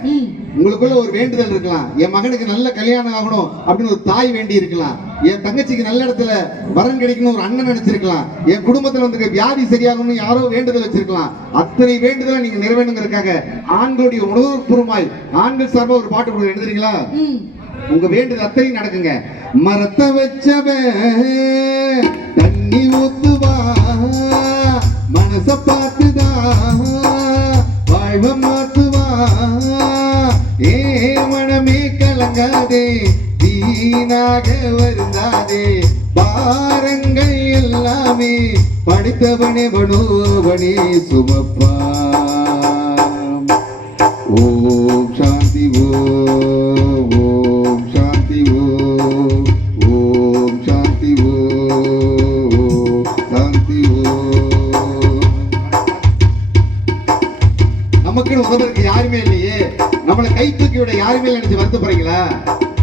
உங்களுக்குள்ள ஒரு வேண்டுதல் இருக்கலாம், என் மகனுக்கு நல்ல கல்யாணம் ஆகணும் அப்படின்னு ஒரு தாய் வேண்டி இருக்கலாம், என் தங்கச்சிக்கு நல்ல இடத்துல வரன் கிடைக்கணும் ஒரு அண்ணன் நினைச்சிருக்கலாம், என் குடும்பத்துல வந்து வியாதி சரியாகணும் யாரோ வேண்டுதல் வச்சிருக்கலாம். அத்தனை வேண்டுதலை நீங்க நிறைவேணுங்கிறதுக்காக ஆண்களுடைய உணர்வுபூர்வமாய் ஆண்கள் சார்பா ஒரு பாட்டு கொடுக்க எழுதுறீங்களா? உங்க வேண்டுதல் அத்தனையும் நடக்குங்க. மரத்தை வச்சவன் தண்ணி ஊத்துவா, மனச பார்த்துதான் வாழ்வ மாத்துவா, ஏ மனமே கலங்காதே வீணாக வருந்தாதே, பாரங்கள் எல்லாமே படித்தவனே மனோவனே சுமப்பா. ஓம் சாந்தி ஓம் சாந்தி ஓம் சாந்தி ஓம் சாந்தி ஓம். நமக்குன்னு உதவுறதுக்கு யாருமே இல்லையே, நம்மளை கை தூக்கி விட யாருமே நினைச்சு வருத்தப்படுறீங்களா?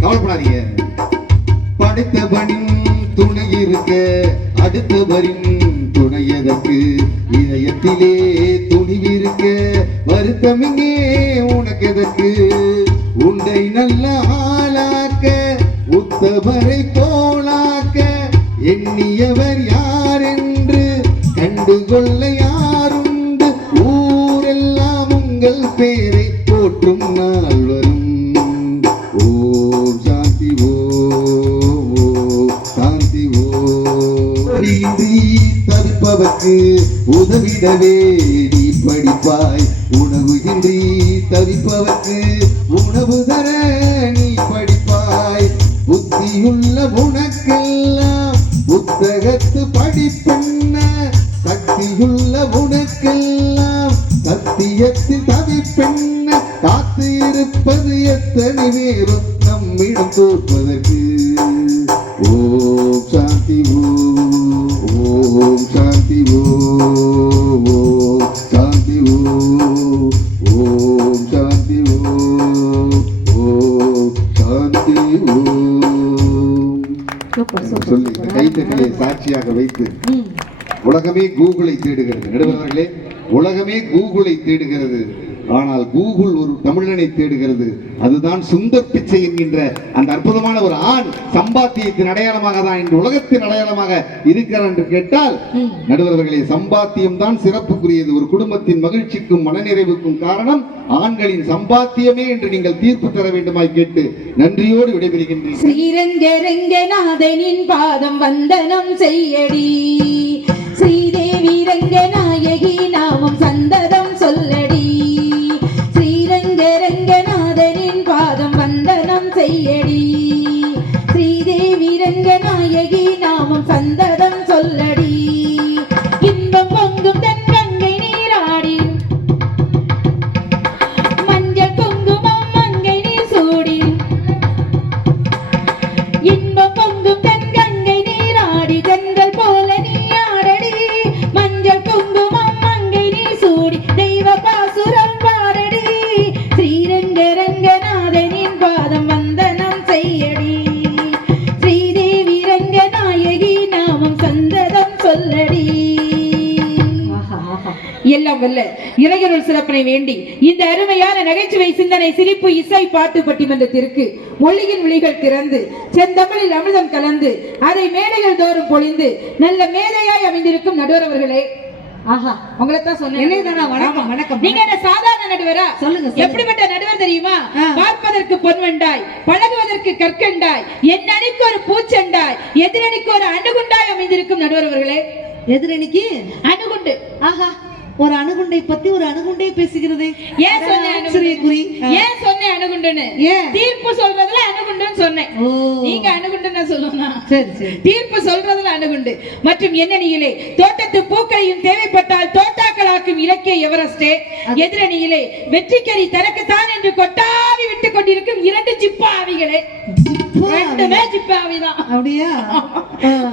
கவலைப்படாதீங்க. படித்தவனின் துணை இருக்க அடுத்தவரின் துணை எதற்கு, இதயத்திலே துணிவிருக்க வருத்தமிங்கே உனக்கு எதற்கு, உண்டை நல்ல ஆளாக்க உத்தவரை போலாக்க எண்ணியவர் யார் என்று கண்டுகொள்ள யாருண்டு, ஊரெல்லாம் உங்கள் பேரை போற்றும் நாள் வரும். ஓம் சாந்தி ஓம் சாந்தி ஓம். தவிப்பவர்க்கு உதவிடவே நீ படிப்பாய், உணவு இன்றி தவிப்பவர்க்கு உணவு தர நீ படிப்பாய், புத்தியுள்ள உனக்கெல்லாம் புத்தகத்து படிப்பென்ன, சக்தியுள்ள உனக்கெல்லாம் சத்தியத்தில் தவிப்பென்ன, காத்து இருப்பது எத்தனை பேரும் நம்மிடம் தோற்பதற்கு. ஓம் சாந்தி ஓம் சாந்தி ஓம் சாந்தி ஓம் சாந்தி ஓம் சாந்தி ஓம். சொல்லி கைத்தட்டியை சாட்சியாக வைத்து உலகமே கூகுளை தேடுகிறது. நடுவர்களே, உலகமே கூகுளை தேடுகிறது, ஆனால் கூகுள் ஒரு தமிழனை தேடுகிறது. அதுதான் சுந்தர் பிச்சை என்கின்ற அந்த அற்புதமான ஒரு ஆண் சம்பாத்தியத்தின் அடையாளமாக தான் இன்று உலகத்தின் அடையாளமாக இருக்கிறார் என்று கேட்டால், நடுவர்களே, சம்பாத்தியம் தான் சிறப்புக்குரியது. ஒரு குடும்பத்தின் மகிழ்ச்சிக்கும் மனநிறைவுக்கும் காரணம் ஆண்களின் சம்பாத்தியமே என்று நீங்கள் தீர்ப்பு தர வேண்டுமாய் கேட்டு நன்றியோடு விடைபெறுகின்றேன். ஸ்ரீரங்கரங்கநாதனின் பாதம் வந்தனம் செய்யடி, ஸ்ரீதேவி ரங்கநாயகி நாமம் சந்ததம் சொல்லடி, ஸ்ரீரங்கரங்கநாதனின் பாதம் வந்தனம் செய்யடி, ஸ்ரீதேவி ரங்கநாயகி நாமம் சந்ததம் சொல்லடி, இன்பம் பொங்கும் தன் கங்கை நீராடி எல்லாம் வல்ல இறையருள் சிறப்பினை வேண்டி இந்த அருமையான நகைச்சுவை சிந்தனை சிரிப்பு இசை பாட்டு பட்டிமன்றத்திற்கு மொழியின் விழிகள் திறந்து செந்தமிழில் அமிர்தம் கலந்து அதை மேடைகள் தோறும் பொழிந்து நல்ல மேதையாய் அமைந்திருக்கும் நடுவர் அவர்களே, ஆஹா, உங்களைத்தான் சொன்னேன். என்னதானா? வணக்கம், வணக்கம். நீங்க என்ன சாதாரண நடுவரா? சொல்லுங்க. எப்படிப்பட்ட நடுவர் தெரியுமா? பார்ப்பதற்கு பொன்வண்டாய், பழகுவதற்கு கற்கண்டாய், என் அணிக்கு ஒரு பூச்செண்டாய், எதிரணிக்கு ஒரு அணுகுண்டாய் அமைந்திருக்கும் நடுவர் அவர்களே. எதிரணிக்கு அணுகுண்டு. ஆஹா, ஒரு அணுகுண்டை பத்தி ஒரு அணுகுண்டை பேசுகிறது. ஏன் சொன்னேன் அணுகுண்டு? ஏன் சொன்னேன் அணுகுண்டுன்னு? தீர்ப்பு சொல்றதுல அணுகுண்டுன்னு சொன்னேன். நீங்க அணுகுண்டுன்னு சொல்லணும். சரி சரி. தீர்ப்பு சொல்றதுல அணுகுண்டு. மற்றும் எண்ணணியிலே தோட்டத்து பூக்களையும் தேவைப்பட்டால் தோட்டாக்களாக்கும் இலக்கிய எவரெஸ்டே. எதிரணியிலே வெற்றிக்கறி தனக்குத்தான் என்று கொட்டாவி விட்டுக் கொண்டிருக்கும் 2 ஜிப்பாவிகளே. ரெண்டுமே ஜிப்பாவிதான். அப்படியா?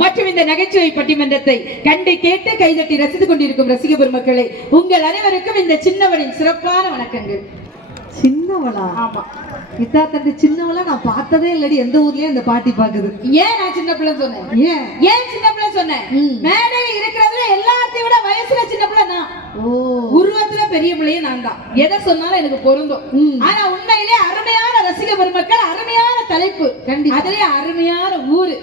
மற்றும் இந்த நகைச்சுவை பட்டிமன்றத்தை கண்டு கேட்டு கைதட்டி ரசித்துக் கொண்டிருக்கும் ரசிக பெருமக்களே, உங்கள் அனைவருக்கும் இந்த சின்னவனின் சிறப்பான வணக்கங்கள். சின்னவளா? ஆமா, இத்தா தண்டு சின்னவளா நான் பார்த்ததே இல்லடி. எந்த ஊர்லயும் இந்த பாட்டி பாக்குது. ஏன் நான் சின்ன பிள்ளை சொன்னேன்? ஏன் சின்ன பிள்ளை சொன்னேன்? மேடையில இருக்கிறதுல எல்லாத்தையும் விட வயசுல சின்ன பிள்ளை நான். உருவத்துல பெரிய பிள்ளையே நான் தான். எதை சொன்னாலும் எனக்கு பொருந்தும். ஆனா உண்மையிலே அருமையான ரசிக பெருமக்கள், அருமையான தலைப்பு, அதுலயே அருமையான ஊரு.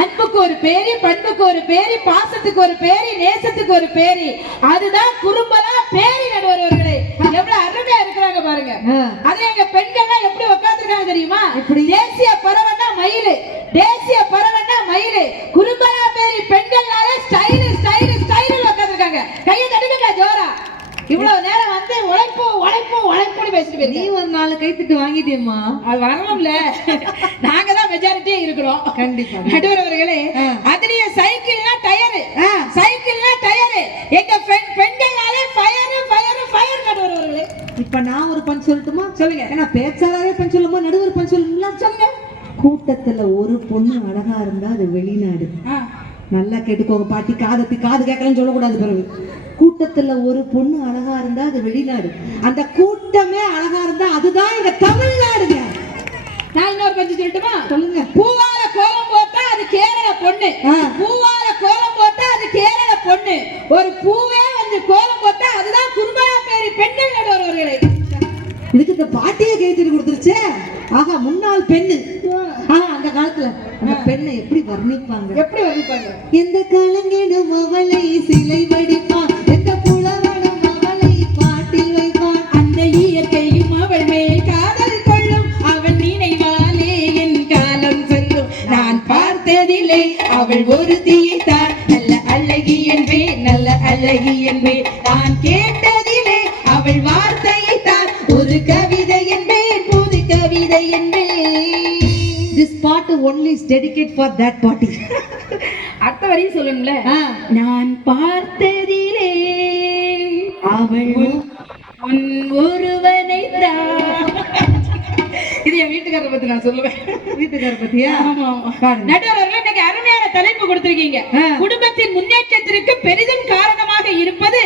அன்புக்கு ஒரு பேரி, பண்புக்கு ஒரு பேரி, பாசத்துக்கு ஒரு பேரி, நேசத்துக்கு ஒரு பேரி, அதுதான் குறும்பலா பேரி நடுவர்களே. எவ்வளவு அருமையா இருக்கிறாங்க பாருங்க. அது எங்க பெண்கள்லாம் எப்படி உட்கார்ந்துருக்காங்க தெரியுமா? தேசிய பறவைன்னா மயிலு, தேசிய பறவைன்னா மயிலு, குறும்பலா பேரி பெண்கள்னாலே ஸ்டைல் ஸ்டைல் ஸ்டைல் உட்கார்ந்துருக்காங்க. கையை தடுக்கங்க ஜோரா. இவ்வளவு நேரம் வந்து உழைப்பு உழைப்பு உழைப்புன்னு பேசிட்டு நீ ஒரு 4 கைத்திட்டு வாங்கிட்டியம்மா. அது வரணும்ல. நாங்க தான் மெஜாரிட்டியே இருக்கிறோம். கண்டிப்பா நடுவர் அவர்களே, அதுலயே சைக்கிள்னா டயரு, சைக்கிள்னா டயரு, எங்க பெண்கள்னாலே ஃபயர் ஃபயர் ஃபயர். நடுவர் அவர்களே, இப்ப நான் ஒரு பஞ்ச் சொல்லட்டுமா? சொல்லுங்க. ஏன்னா பேச்சாளரே பஞ்ச் சொல்லுமா, நடுவர் பஞ்ச் சொல்லுங்களா? சொல்லுங்க. கூட்டத்துல ஒரு பொண்ணு அழகா இருந்தா அது வெளிநாடு. நல்லா கேட்டுக்கோங்க பாட்டி, காது கேட்கலன்னு சொல்லக்கூடாது. பிறகு கூட்டத்துல ஒரு பொண்ணு அழகா இருந்தா அது வெளிநாடு. அந்த கூட்டமே அழகா இருந்தா அதுதான் எங்க தமிழ்நாடுங்க. நான் இன்னொரு பஞ்சு சொல்லட்டுமா? சொல்லுங்க. பூவால கோலம் போட்டா அது கேரள பொண்ணு, பூவால கோலம் போட்டா அது கேரள பொண்ணு, ஒரு பூவே வந்து கோலம் போட்டா அதுதான் குறும்பலா பேரி பெண்கள். நடுவர் அவர்களே, இதுக்கு இந்த பாட்டியை கைத்தறி கொடுத்துருச்சு. ஆகா, முன்னாள் பெண்ணு. அந்த காலத்துல அந்த பெண்ணை எப்படி வர்ணிப்பாங்க? எப்படி வர்ணிப்பாங்க? எந்த கலைஞனும் அவளை சிலை வடிப்பான், எந்த புலவனும் அவளை பாட்டில் வைப்பான், அந்த இயற்கையும் அவள் மேல் காதல் கொள்ளும், அவள் நினைவாலே என் காலம் செல்லும். நான் பார்த்ததிலே அவள் ஒரு தீயைத்தான் நல்ல அழகி என்பேன், நல்ல அழகி என்பேன். நான் கேட்டதிலே அவள் வார்த்தையைத்தான் ஒரு கவிதை என்பேன், புது கவிதை என்பேன். This part only is dedicated for that party. அடுத்த வரையும் சொல்லணும்ல. நான் பார்த்ததிலே அவள் உன் ஒருவனை தான். இது என் வீட்டுக்காரரை பத்தி நான் சொல்லுவேன். வீட்டுக்கார பத்தியா? நடுவர்கள் இன்னைக்கு அருமையான தலைப்பு கொடுத்திருக்கீங்க. குடும்பத்தின் முன்னேற்றத்திற்கு பெரிதும் காரணமாக இருப்பது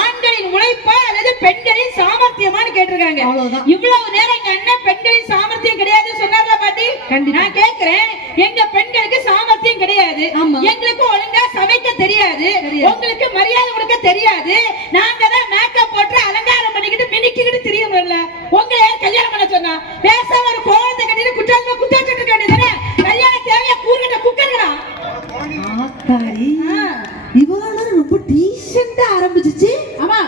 ஆண்களின் உழைப்பா அல்லது பெண்களின் சாமர்த்தியமான்னு கேட்டிருக்காங்க. இவ்வளவு நேரம் எங்க அண்ணன் பெண்களின் சாமர்த்தியம் கிடையாது சொன்னார்ல பாட்டி. நான் கேட்கிறேன், எங்க பெண்களுக்கு சாமர்த்தியம் கிடையாது, எங்களுக்கு ஒழுங்கா சமைக்க தெரியாது, உங்களுக்கு மரியாதை கொடுக்க தெரியாது, நாங்க தான் மேக்கப் போட்டு அலங்காரம் பண்ணிக்கிட்டு மினிக்கிட்டு திரியல. உங்களை யார் கல்யாணம் பண்ண சொன்னா? பேசாம ஒரு கோலத்தை கட்டிட்டு குட்டாச்சு கட்டிதானே கல்யாணம் தேவையா? கூறுகிட்ட குக்கர்களா? இவங்க ரொம்ப டீசெண்டா ஆரம்பிச்சிச்சு. ஆமா,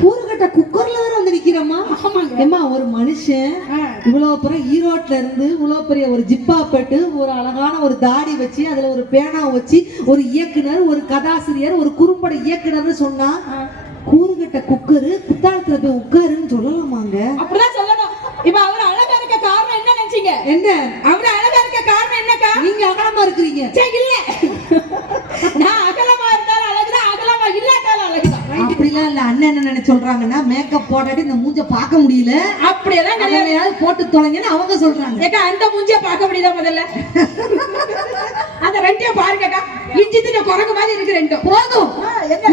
கூறுகட்ட குக்கர்ல வேற வந்து நிக்கிறோமா? ஏமா, ஒரு மனுஷன் இவ்வளவு பெரிய ஈரோட்ல இருந்து இவ்வளவு பெரிய ஒரு ஜிப்பா பட்டு ஒரு அழகான ஒரு தாடி வச்சு அதுல ஒரு பேனா வச்சு ஒரு இயக்குனர், ஒரு கதாசிரியர், ஒரு குறும்பட இயக்குனர்னு சொன்னா கூறுகட்ட குக்கரு குத்தாலத்துல போய் உட்காருன்னு சொல்லலாமாங்க? அப்படிதான் சொல்லணும். இப்ப அவர் அழகா இருக்க காரணம் என்ன நினைச்சீங்க? என்ன அவர் அழகா இருக்க காரணம் என்னக்கா? நீங்க அகலமா இருக்கிறீங்க. இல்ல, நான் அகலமா இருந்தாலும் அழகுதான், அகலமா இல்லாட்டாலும் அழகுதான். அப்படிலாம் இல்ல. அண்ணன் என்ன நினைச்சு சொல்றாங்கன்னா, மேக்கப் போடாட்டி இந்த மூஞ்ச பார்க்க முடியல, அப்படியெல்லாம் கிடையாது, போட்டு தொலைங்கன்னு அவங்க சொல்றாங்க. ஏக்கா, அந்த மூஞ்சிய பார்க்க முடியுதா? முதல்ல அந்த ரெண்டையும் பாருங்கக்கா, இஞ்சி தின்ன குரங்கு மாதிரி இருக்கு ரெண்டும். போதும்.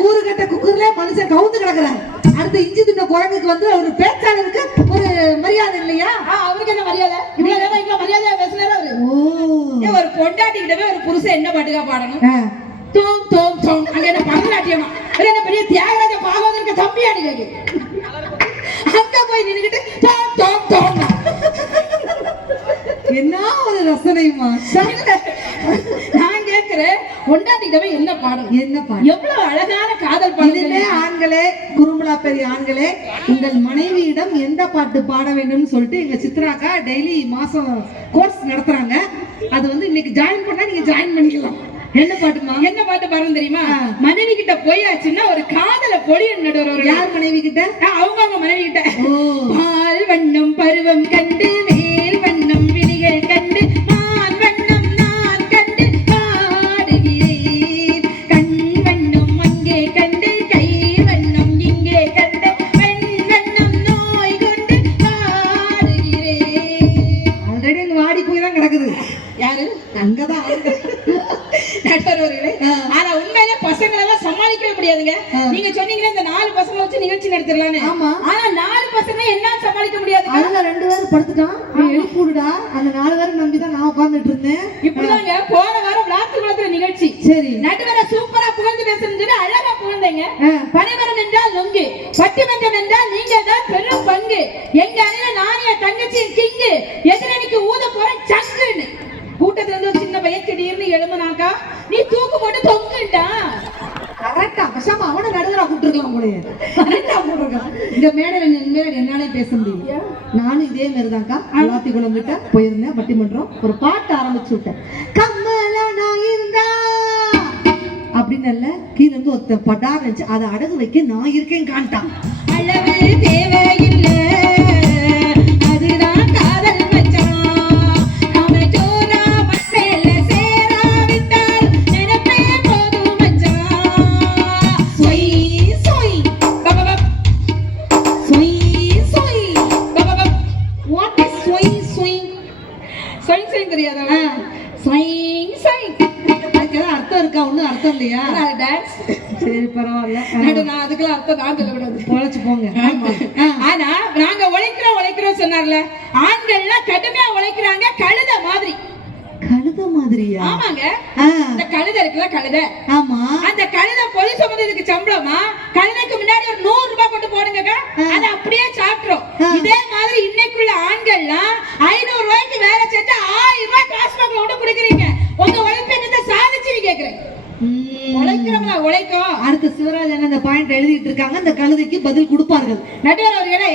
கூறுகட்ட குக்கர்ல மனுஷன் கவுந்து கிடக்குறாரு. அடுத்த இஞ்சி தின்ன குரங்குக்கு வந்து ஒரு பேச்சாளருக்கு ஒரு மரியாதை இல்லையா? அவருக்கு என்ன மரியாதை? இவ்வளவு நேரம் இங்க மரியாதை பேசுறாரு அவரு. ஒரு பொண்டாட்டிக்கிட்டவே ஒரு புருஷன் என்ன பாட்டுக்கா பாடணும்? தோம் தோம் தோம் அங்க என்ன பரதநாட்டியமா என்ன பெரிய தியாகராஜ பாகவதற்கு தம்பியாடு கேக்கு அங்க போய் நின்னுக்கிட்டு தோம் தோம் தோம் என்ன ஒரு ரசனைமா. நான் கேக்குறேன் ஒண்டாட்டிக்கிட்டவே என்ன பாடம் என்ன பாடம்? எவ்வளவு அழகான காதல் இதுவே பாடம். ஆண்களே, குறும்பலா பெரிய ஆண்களே, உங்கள் மனைவியிடம் எந்த பாட்டு பாட வேண்டும்னு சொல்லிட்டு எங்க சித்ராக்கா டெய்லி மாசம் கோர்ஸ் நடத்துறாங்க. அது வந்து இன்னைக்கு ஜாயின் பண்ணா நீங்க ஜாயின் பண்ணிக்கலாம். என்ன பாட்டுமா? என்ன பாட்டு பாடம் தெரியுமா? மனைவி கிட்ட போயாச்சுன்னா ஒரு காதல பொழிய நடுவர். யார் மனைவி கிட்ட? அவங்க மனைவி கிட்ட. பால் வண்ணம் பருவம் கண்டு வேல் வண்ணம் விழிகள் கண்டு மான் வண்ணம் நான் கண்டு பாடுகிறேன். கண் வண்ணம் அங்கே கண்டு கை வண்ணம் இங்கே கண்டு பெண் வண்ணம் நோய் கொண்டு பாடுகிறேன். ஆல்ரெடி அங்க வாடி போய் தான் கிடக்குது. யாரு? அங்கதான் நடுவர்களே. ஆனா உண்மையிலே பசங்களை எல்லாம் சமாளிக்கவே முடியாதுங்க. நீங்க சொன்னீங்களே இந்த 4 பசங்களை வச்சு நிகழ்ச்சி நடத்திடலான்னு. ஆமா. ஆனா 4 பசங்க என்ன சமாளிக்க முடியாது. அதுல 2 பேர் படுத்துட்டான். எழுப்பி விடுடா. அந்த 4 பேரை நம்பிதான் நான் உட்கார்ந்துட்டு இருந்தேன். இப்பதாங்க போன வாரம் விளாத்து குளத்துல நிகழ்ச்சி. சரி. நடுவரை சூப்பரா புகழ்ந்து பேசுறேன்னு சொல்லி அழகா புகழ்ந்தீங்க. பனைமரம் என்றால் நொங்கு, பட்டிமன்றம் என்றால் நீங்க தான் பெரும் பங்கு. எங்க அணியில நானே தங்கச்சியின் கிங்கு, எதிரணிக்கு ஊத போற சங்குன்னு. கூட்டத்துல இருந்து ஒரு சின்ன பையன் திடீர்னு எழுமனாக்கா நீ தூக்கு போட்டு தொங்குண்டா. கரெக்டா பசாம அவனை நடுவரா கூப்பிட்டுருக்கலாம் போலயே. கரெக்டா போட்டிருக்கான். இந்த மேடையில என்னாலே பேச முடியல. நானும் இதே மாதிரிதான்க்கா விளாத்திக்குளம் கிட்ட போயிருந்தேன். பட்டிமன்றம் ஒரு பாட்டு ஆரம்பிச்சு விட்டேன். கம்மலா நான் இருந்தா அப்படின்னு இல்ல, கீழ இருந்து ஒருத்த பட்டா இருந்துச்சு, அதை அடகு வைக்க நான் இருக்கேன் காண்டான். அளவு தேவையில்லை, அதுதான் காதல் மச்சான். அவன் ஜோரா மண்மேல சேராவிட்டால் நினைப்பே போதும் மச்சான். சொய் சொய் பபபப், சொய் சொய் பபபப். What is swing swing? சொய் சொய் தெரியாதா? சொய் சொய். அதுக்கு ஏதாவது அர்த்தம் இருக்கா? ஒன்றும் அர்த்தம் இல்லையா? அது டான்ஸ். சரி பரவாயில்ல. நான் அதுக்கெல்லாம் அர்த்தம் நான் சொல்லக்கூடாது. பொழைச்சு போங்க. ஆனா நாங்க உழைக்கிறோம் சொன்னார்ல, ஆண்கள்லாம் கடுமையா உழைக்கிறாங்க கழுத மாதிரி. கழுத மாதிரியா? ஆமாங்க. இந்த கழுத இருக்குல்ல, கழுத. ஆமா. அந்த கழுத பொலி சுமந்ததுக்கு சம்பளமா கழுதைக்கு முன்னாடி ஒரு 100 ரூபாய் கொண்டு போடுங்க, அதை அப்படியே சாப்பிட்டுரும். இதே மாதிரி இன்னைக்குள்ள ஆண்கள்லாம் 500 ரூபாய்க்கு வேலை செஞ்சு 1000 ரூபாய் காசுமாக்களை கொண்டு கொடுக்குறீங்க. உங்க உழைப்பு என்னத்தை சாதிச்சு கேக்குறேன். உழைக்கிறவங்களா உழைக்கும். அடுத்த சிவராஜன் அந்த பாயிண்ட் எழுதிட்டு இருக்காங்க. அந்த கழுதைக்கு பதில் கொடுப்பார்கள் நடுவர் அவர்களே.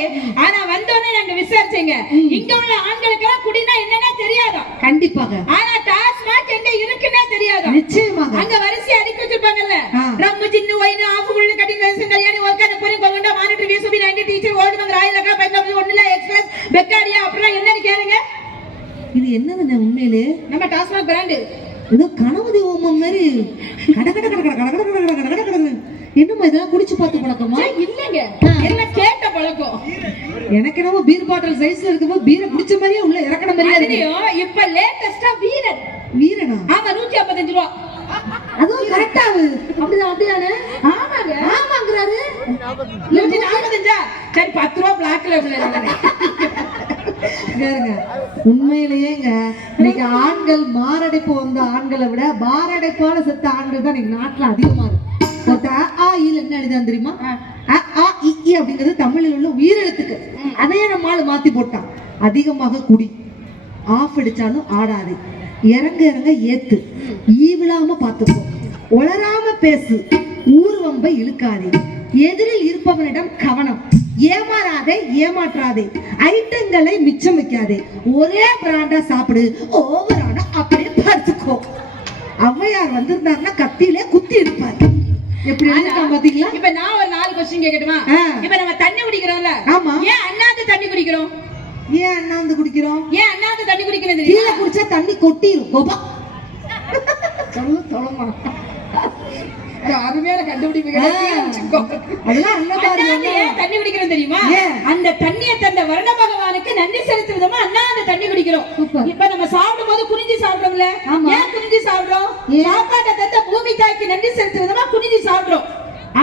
ஆனா வந்தோடனே நாங்க விசாரிச்சீங்க, இங்க உள்ள ஆண்களுக்கு எல்லாம் குடினா என்னன்னே தெரியாதா? கண்டிப்பாக. ஆனா டாஸ்மாக் எங்க இருக்குன்னே தெரியாதா? நிச்சயமாக. அங்க வரிசை அடிக்க வச்சிருப்பாங்கல்ல, ரம்மு சின்ன ஒயினு ஆஃப் உள்ள கட்டிங் வேஷம் கல்யாணி ஒர்க்கான போறீங்க கொண்டா மானிட்டர் வீசுபி 90 டீச்சர் ஓடு வந்து ராயிலக்கா பைக்கப் ஒண்ணுல எக்ஸ்பிரஸ் பெக்காரியா அப்படிலாம் என்னன்னு கேளுங்க. இது என்னதுன்னு உண்மையிலே நம்ம டாஸ்மாக் பிராண்ட் ஏதோ கணவதி ஓமம் மாதிரி கட கட கட கட கட கட கட கட கட கட. என்னம்மா இதெல்லாம் குடிச்சு பார்த்து பழக்கமா? இல்லங்க, எல்லாம் கேட்ட பழக்கம். எனக்கு என்னமோ பீர் பாட்டில் சைஸ்ல இருக்கும்போது பீரை குடிச்ச மாதிரியே உள்ள இறக்கண மாதிரியே இருக்கு. இப்ப லேட்டஸ்டா வீரன். வீரனா? ஆமா, 155 ரூபா. அதுவும் கரெக்டா அப்படிதான். அப்படியானே? ஆமாங்க. ஆமாங்கறாரு. 145. சரி 10 ரூபா பிளாக்ல பாருங்க. உண்மையிலேயேங்க இன்னைக்கு ஆண்கள் மாரடைப்பு வந்த ஆண்களை விட பாரடைப்பால செத்த ஆண்கள் தான் இன்னைக்கு நாட்டுல அதிகமா இருக்கு. என்ன எழுதான் தெரியுமா? அப்படிங்கிறது தமிழில் உள்ள உயிரெழுத்துக்கு. அதையே நம்மால மாத்தி போட்டான். அதிகமாக குடி, ஆஃப் அடிச்சாலும் ஆடாது, இறங்க இறங்க ஏத்து, ஈவிழாம பாத்துக்கோ, உளராம பேசு, ஊர்வம்பை இழுக்காதே, எதிரில் இருப்பவனிடம் கவனம், ஏமாறாதே ஏமாற்றாதே, ஐட்டங்களை மிச்சம் வைக்காதே, ஒரே பிராண்டா சாப்பிடு, ஓவரான அப்படியே பார்த்துக்கோ. ஔவையார் வந்திருந்தாருன்னா கத்தியிலே குத்தி இருப்பாரு. எப்படி பாத்தீங்களா? இப்ப நான் ஒரு 4 क्वेश्चन கேக்கட்டுமா? இப்ப நம்ம தண்ணி குடிக்கிறோம்ல, ஆமா, ஏன் அண்ணாந்து தண்ணி குடிக்கிறோம்? ஏன் அண்ணாந்து குடிக்கிறோம்? ஏன் அண்ணாந்து தண்ணி குடிக்கிறது தெரியுமா? கீழே குடிச்சா தண்ணி கொட்டிரும். கோபா சொல்லு தொலைமா. அருமையான கண்டுபிடிப்பு. அதெல்லாம் அண்ணாந்து தண்ணி குடிக்கிறோம் தெரியுமா? அந்த தண்ணியை தந்த வருண பகவானுக்கு நன்றி செலுத்தும் விதமா அண்ணாந்து தண்ணி குடிக்கிறோம். இப்ப நம்ம சாப்பிடும் போது குனிஞ்சு சாப்பிடுறோம்ல, ஏன் குனிஞ்சு சாப்பிடுறோம்? சாப்பாட்டை தந்த பூமி தாய்க்கு நன்றி செலுத்தும் விதமா குனிஞ்சு சாப்பிடுறோம்.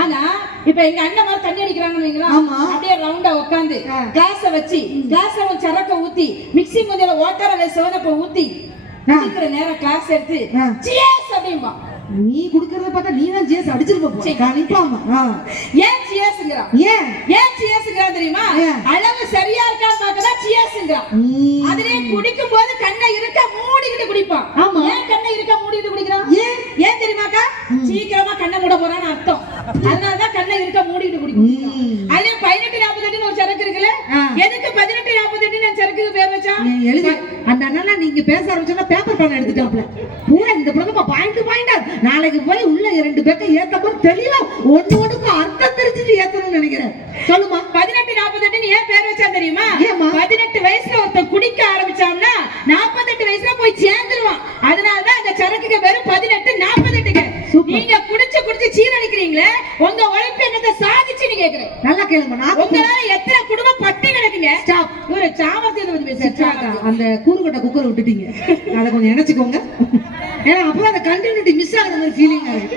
ஆனா இப்ப எங்க அண்ணன் மாதிரி தண்ணி அடிக்கிறாங்கன்னு வைங்களா, அப்படியே ரவுண்டா உட்காந்து கிளாஸ வச்சு கிளாஸ்ல ஒரு சரக்க ஊத்தி மிக்ஸி முதல்ல ஓட்டர சிவனப்ப ஊத்தி நேரம் கிளாஸ் எடுத்து சியர்ஸ் அப்படிம்பா. நீ குடுக்கறத பார்த்தா நீ தான் ஜேஸ் அடிச்சிருப்ப போ. கன்ஃபார்மா. ஏன் சியர்ஸ்ங்கறான்? ஏன் சியர்ஸ்ங்கறான் தெரியுமா? அளவு சரியா இருக்கான்னு பார்க்கதா சியர்ஸ்ங்கறான். அதுலயே குடிக்கும் போது கண்ணை இருக்க மூடிக்கிட்டு குடிப்பான். ஏன் கண்ணை இருக்க மூடிக்கிட்டு குடிக்கிறான்? ஏன் தெரியுமாக்கா? சீக்கிரமா கண்ணை மூட போறான்னு அர்த்தம். அதனால தான் கண்ணை இருக்க மூடிக்கிட்டு குடிக்கிறான். அதுல 1848 ஒரு சரக்கு இருக்குல, எதுக்கு 1848 சரக்குக்கு பேர் வச்சா? எழுதி அந்த அண்ணா நீங்க பேச ஆரம்பிச்சா பேப்பர் பேன் எடுத்துட்டாப்ல. பூரா இந்த பிரதம பாயிண்டா நாளைக்கு போய் உள்ள 2 பேக்க ஏத்தப்போ தெளிவா ஒண்ணுக்கு அர்த்தம் தெரிஞ்சுட்டு ஏத்தணும்னு நினைக்கிறேன். சொல்லுமா. 1848 ஏன் பேர் வச்சா தெரியுமா? 18 வயசுல ஒருத்தன் குடிக்க ஆரம்பிச்சான்னா 48 வயசுல போய் சேர்ந்துருவான். அதனாலதான் அந்த சரக்குக்கு பேரு 1848ங்க. நீங்க குடிச்சு குடிச்சு சீரழிக்கிறீங்களே, உங்க உழைப்பு என்னத்தை சாதிச்சுன்னு கேக்குறேன். நல்லா கேளுங்க. உங்களால எத்தனை குடும்பம் பட்டி கிடக்குங்க? ஸ்டாப். ஒரு சாமர்த்தியத்தை பத்தி பேசுறாங்க. அந்த கூறுகட்ட குக்கரை விட்டுட்டீங்க, அதை கொஞ்சம் நினைச்சுக்கோங்க. ஏன்னா அப்பதான் அந்த கண்டினியூட்டி மிஸ் ஆகுற மாதிரி ஃபீலிங் ஆகுது.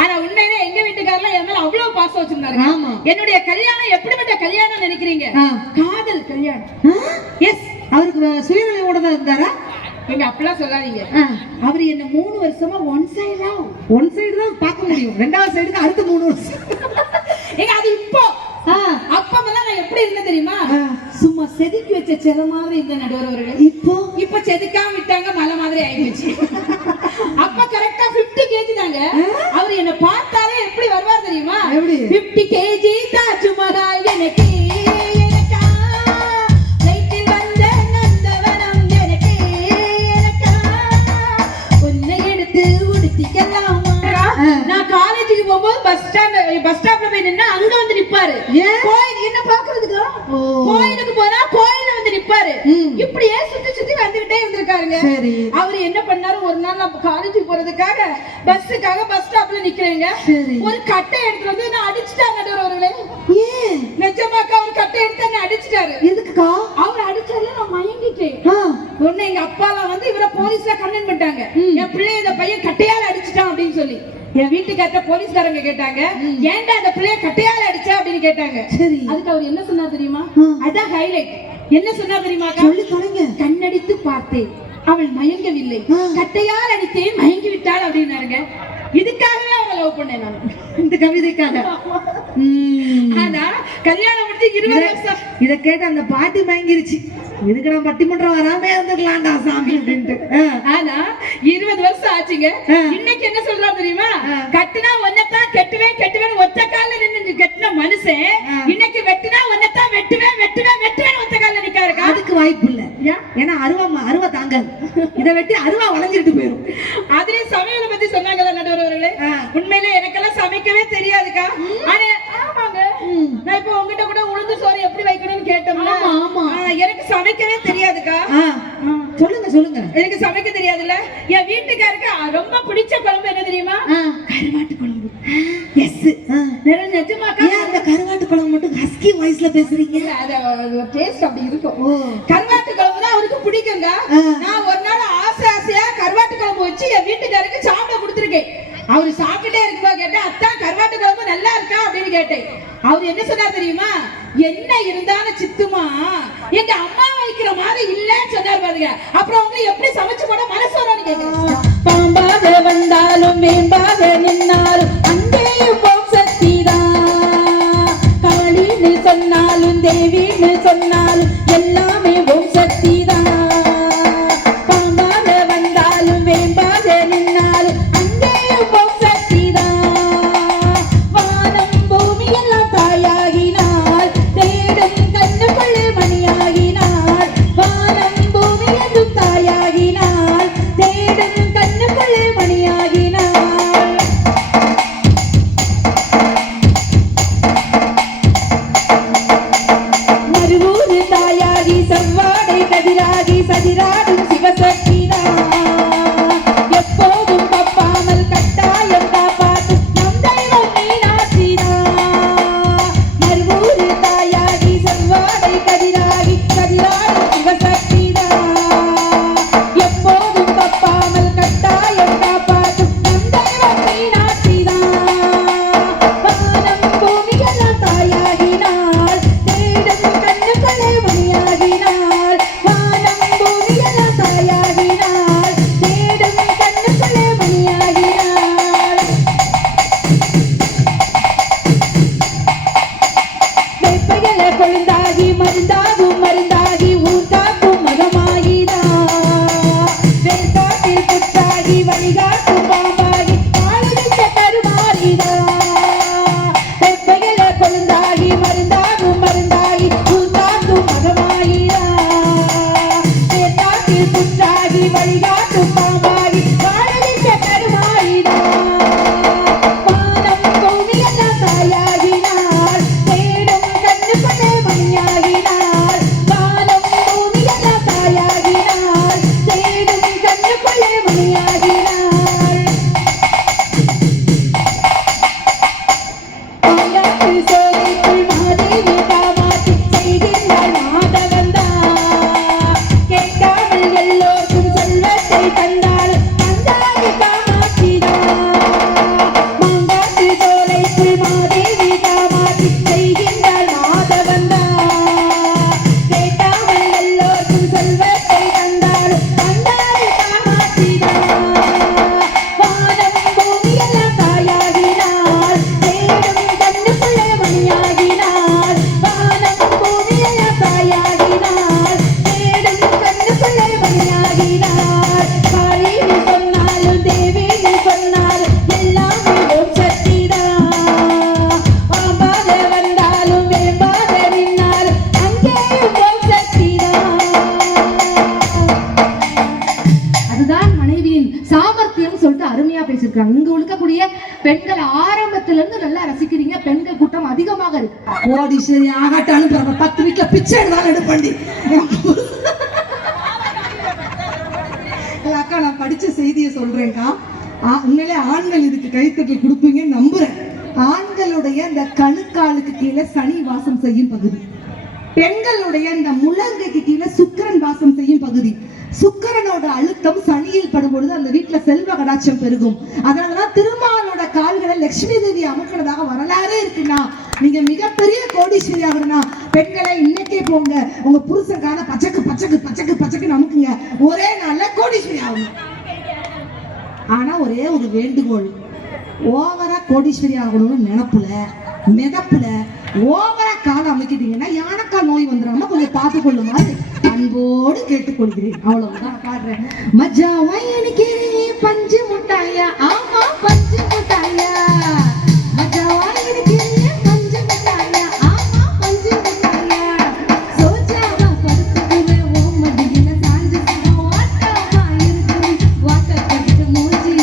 ஆனா உண்மையிலே எங்க வீட்டுக்காரலாம் என் மேல அவ்வளவு பாசம் வச்சிருந்தாங்க. என்னுடைய கல்யாணம் எப்படிப்பட்ட கல்யாணம் நினைக்கிறீங்க? காதல் கல்யாணம். எஸ். அவருக்கு சுயநிலையோட தான் இருந்தாரா? நீங்க அப்படிலாம் சொல்லாதீங்க. அவர் என்ன 3 வருஷமா ஒன் சைடு தான் பார்க்க முடியும். 2வது சைடுக்கு அடுத்து 3 வருஷம். ஏங்க அது இப்போ அப்பமெல்லாம் நான் எப்படி இருந்தேன் தெரியுமா? சும்மா செதுக்கி வச்ச செல மாதிரி இருந்த நடுவர் அவர்கள். இப்போ செதுக்காம விட்டாங்க, மலை மாதிரி ஆயிடுச்சு. அப்ப கரெக்டா 50 kg தாங்க. அவர் என்ன பார்த்தாலே எப்படி வருவார் தெரியுமா? 50 kg தாஜ்மஹால் எனக்கு பஸ் ஸ்டாப்ல போய் நின்னா அங்க வந்து நிப்பாரு. கோயில் என்ன பாக்குறதுக்கு? கோயிலுக்கு போனா கோயில வந்து நிப்பாரு. இப்படியே சுத்தி சுத்தி வந்துகிட்டே இருந்திருக்காருங்க. அவரு என்ன பண்ணாரு, ஒரு நாள் நான் காலேஜுக்கு போறதுக்காக பஸ்ஸுக்காக பஸ் ஸ்டாப்ல நிக்கிறேங்க. ஒரு கட்டை எடுத்துட்டு வந்து நான் அடிச்சுட்டாங்க நடுவர்களே. நிஜமாக்கா ஒரு கட்டை எடுத்து என்ன அடிச்சுட்டாரு. எதுக்குக்கா? அவர் அடிச்சாரு, நான் மயங்கிட்டேன். உடனே எங்க அப்பாலாம் வந்து இவரை போலீஸ்ல கண்டெயின் பண்ணிட்டாங்க. என் பிள்ளை இந்த பையன் கட்டையால அடிச்சுட்டான் அப்படின்னு சொல்லி. என் வீட்டுக்கார்ட்ட போலீஸ்காரங்க கேட்டாங்க, ஏன்டா அந்த பிள்ளைய கட்டையால அடிச்ச அப்படின்னு கேட்டாங்க. அதுக்கு அவர் என்ன சொன்னார் தெரியுமா? அதான் ஹைலைட். என்ன சொன்னார் தெரியுமா? சொல்லி சொல்லுங்க. கண்ணடித்து பார்த்தேன், அவள் மயங்கவில்லை, கட்டையால் அடித்தேன், மயங்கி விட்டாள் அப்படின்னாருங்க. இதுக்காகவே அவளை லவ் பண்ணேன் நான், இந்த கவிதைக்காக. ஆனா கல்யாணம் முடிஞ்சு 20 வருஷம். இத கேட்டு அந்த பாட்டி மயங்கிருச்சு. இதுக்கு நான் பட்டிமன்றம் வராம இருந்துக்கலாம்டா சாமி அப்படின்ட்டு. ஆனா 20 வருஷம் ஆச்சுங்க. இன்னைக்கு என்ன சொல்றாரு தெரியுமா? கட்டுனா ஒன்னதான் கெட்டுவேன் ஒத்த கால்ல நின்னு கட்டின மனுஷன் இன்னைக்கு வெட்டுனா ஒன்னதான் வெட்டுவேன் ஒத்த கால்ல நிக்காருக்கா. அதுக்கு வாய்ப்பு இல்ல. ஏன்னா அருவா தாங்காது. இத வெட்டி அருவா வளைஞ்சிட்டு போயிடும். அதுலயே சமையலை பத்தி சொன்னாங்கல்ல நடுவர்களே. உண்மையிலே எனக்கெல்லாம் சமைக்கவே தெரியாதுக்கா. ஆமாங்க, நான் இப்ப உங்ககிட்ட கூட உளுந்து சோறு எப்படி வைக்கணும்னு கேட்டோம்ல. எனக்கு சமைக்கவே தெரியாதுக்கா. சொல்லுங்க. எனக்கு சமைக்க தெரியாதுல்ல. என் வீட்டுக்காருக்கு ரொம்ப பிடிச்ச குழம்பு என்ன தெரியுமா? கருவாட்டு குழம்பு. எஸ். நிஜமாக்கா அந்த கருவாட்டு குழம்பு மட்டும் ஹஸ்கி வாய்ஸ்ல பேசுறீங்க. அது டேஸ்ட் அப்படி இருக்கும். கருவாட்டு குழம்பு தான் அவருக்கு பிடிக்குங்க. நான் ஒரு நாள் ஆசையா கருவாட்டு குழம்பு வச்சு என் வீட்டுக்காருக்கு சாப்பிட கொடுத்துருக்கேன். அவரு சாப்பிட்டே இருக்கும்போது கேட்டேன், அத்தா கருவாட்டு குழம்பு நல்லா இருக்கா அப்படின்னு கேட்டேன். அவர் என்ன சொன்னார் தெரியுமா? என்ன இருந்தாலும் சித்துமா எங்க அம்மா வைக்கிற மாதிரி இல்லன்னு சொன்னார் பாருங்க. அப்புறம் அவங்க எப்படி சமைச்சு போட மனசு வரும்னு கேட்டேன். பாம்பாக வந்தாலும் மேம்பாக நின்னாலும் அங்கேயும் சக்திதான். கவலின்னு சொன்னாலும் தேவின்னு சொன்னாலும் எல்லாமே ஓம் சக்திதான். மகன். கோடீஸ்வரி ஆகாட்டாலும் பரவாயில்ல, 10 வீட்டுல பிச்சை எடுத்தாலும் எடுப்பண்டி. அக்கா நான் படிச்ச செய்தியை சொல்றேன்க்கா. உண்மையிலே ஆண்கள் இதுக்கு கைத்தட்டல் கொடுப்பீங்கன்னு நம்புறேன். ஆண்களுடைய இந்த கணுக்காலுக்கு கீழே சனி வாசம் செய்யும் பகுதி, பெண்களுடைய இந்த முழங்கைக்கு கீழே சுக்கிரன் வாசம் செய்யும் பகுதி. சுக்கிரனோட அழுத்தம் சனியில் படும்பொழுது அந்த வீட்டுல செல்வ கடாட்சம் பெருகும். அதனாலதான் திருமாலோட கால்களை லட்சுமி தேவி அமுக்கினதாக வரலாறே இருக்குன்னா, நீங்க மிகப்பெரிய கோடீஸ்வரி ஆகணும்னா பெண்களை இன்னைக்கே போங்க, உங்க புருஷனுக்கான பச்சக்கு பச்சக்கு பச்சக்கு பச்சக்கு அமுக்குங்க, ஒரே நாள்ல கோடீஸ்வரி ஆகணும். ஆனா ஒரே ஒரு வேண்டுகோள், ஓவரா கோடீஸ்வரி ஆகணும்னு நினைப்புல மிதப்புல ஓவரா கால அமைக்கிட்டீங்கன்னா யானைக்கால் நோய் வந்துடாம கொஞ்சம் பார்த்து கொள்ளுமாறு அன்போடு கேட்டுக்கொள்கிறேன். அவ்வளவுதான் பாடுறேன். மஜாவா எனக்கு பஞ்சு முட்டாயா, ஆமா பஞ்சு முட்டாயா, மஜாவா எனக்கு பஞ்சு முட்டாயா, ஆமா பஞ்சு முட்டாயா, சோஜாவா படுத்துக்குவே ஓ மடியில சாஞ்சு வாட்டமா இருக்குது வாட்ட கட்டு மூஞ்சி,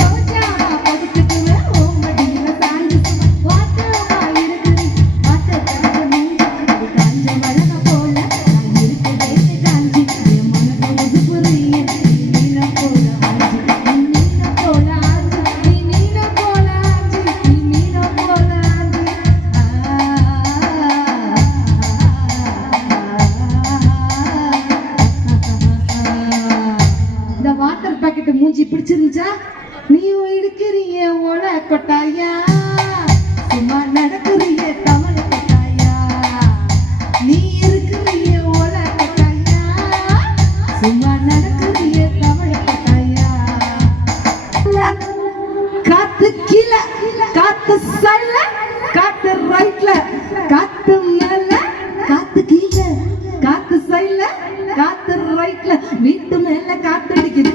சோஜாவா படுத்துக்குவே ஓ மடியில சாஞ்சு வாட்டமா இருக்குது வாட்ட கட்டு மூஞ்சி, காஞ்ச மழக போல நான் இருக்கிறதே காஞ்சி, என் மனது புரிய நீல போல ஆஞ்சி, நீல போல ஆஞ்சி, நீல போல ஆஞ்சி, நீல போல ஆஞ்சி. இந்த வாட்டர் பாக்கெட் மூஞ்சி பிடிச்சிருந்துச்சா, நீ இருக்கிறீங்க ஓட கொட்டாயா, சும்மா நடக்குறீங்க தவள கொட்டாயா, நீ இருக்கிறீங்க ஓட கொட்டாயா, சும்மா நடக்குறீங்க தவள கொட்டாயா. காத்து கீழே காத்து சைட்ல காத்து ரைட்ல காத்து மேல காத்து கீழே காத்து சைட்ல காத்து ரைட்ல வீட்டு மேல காத்தடிக்குது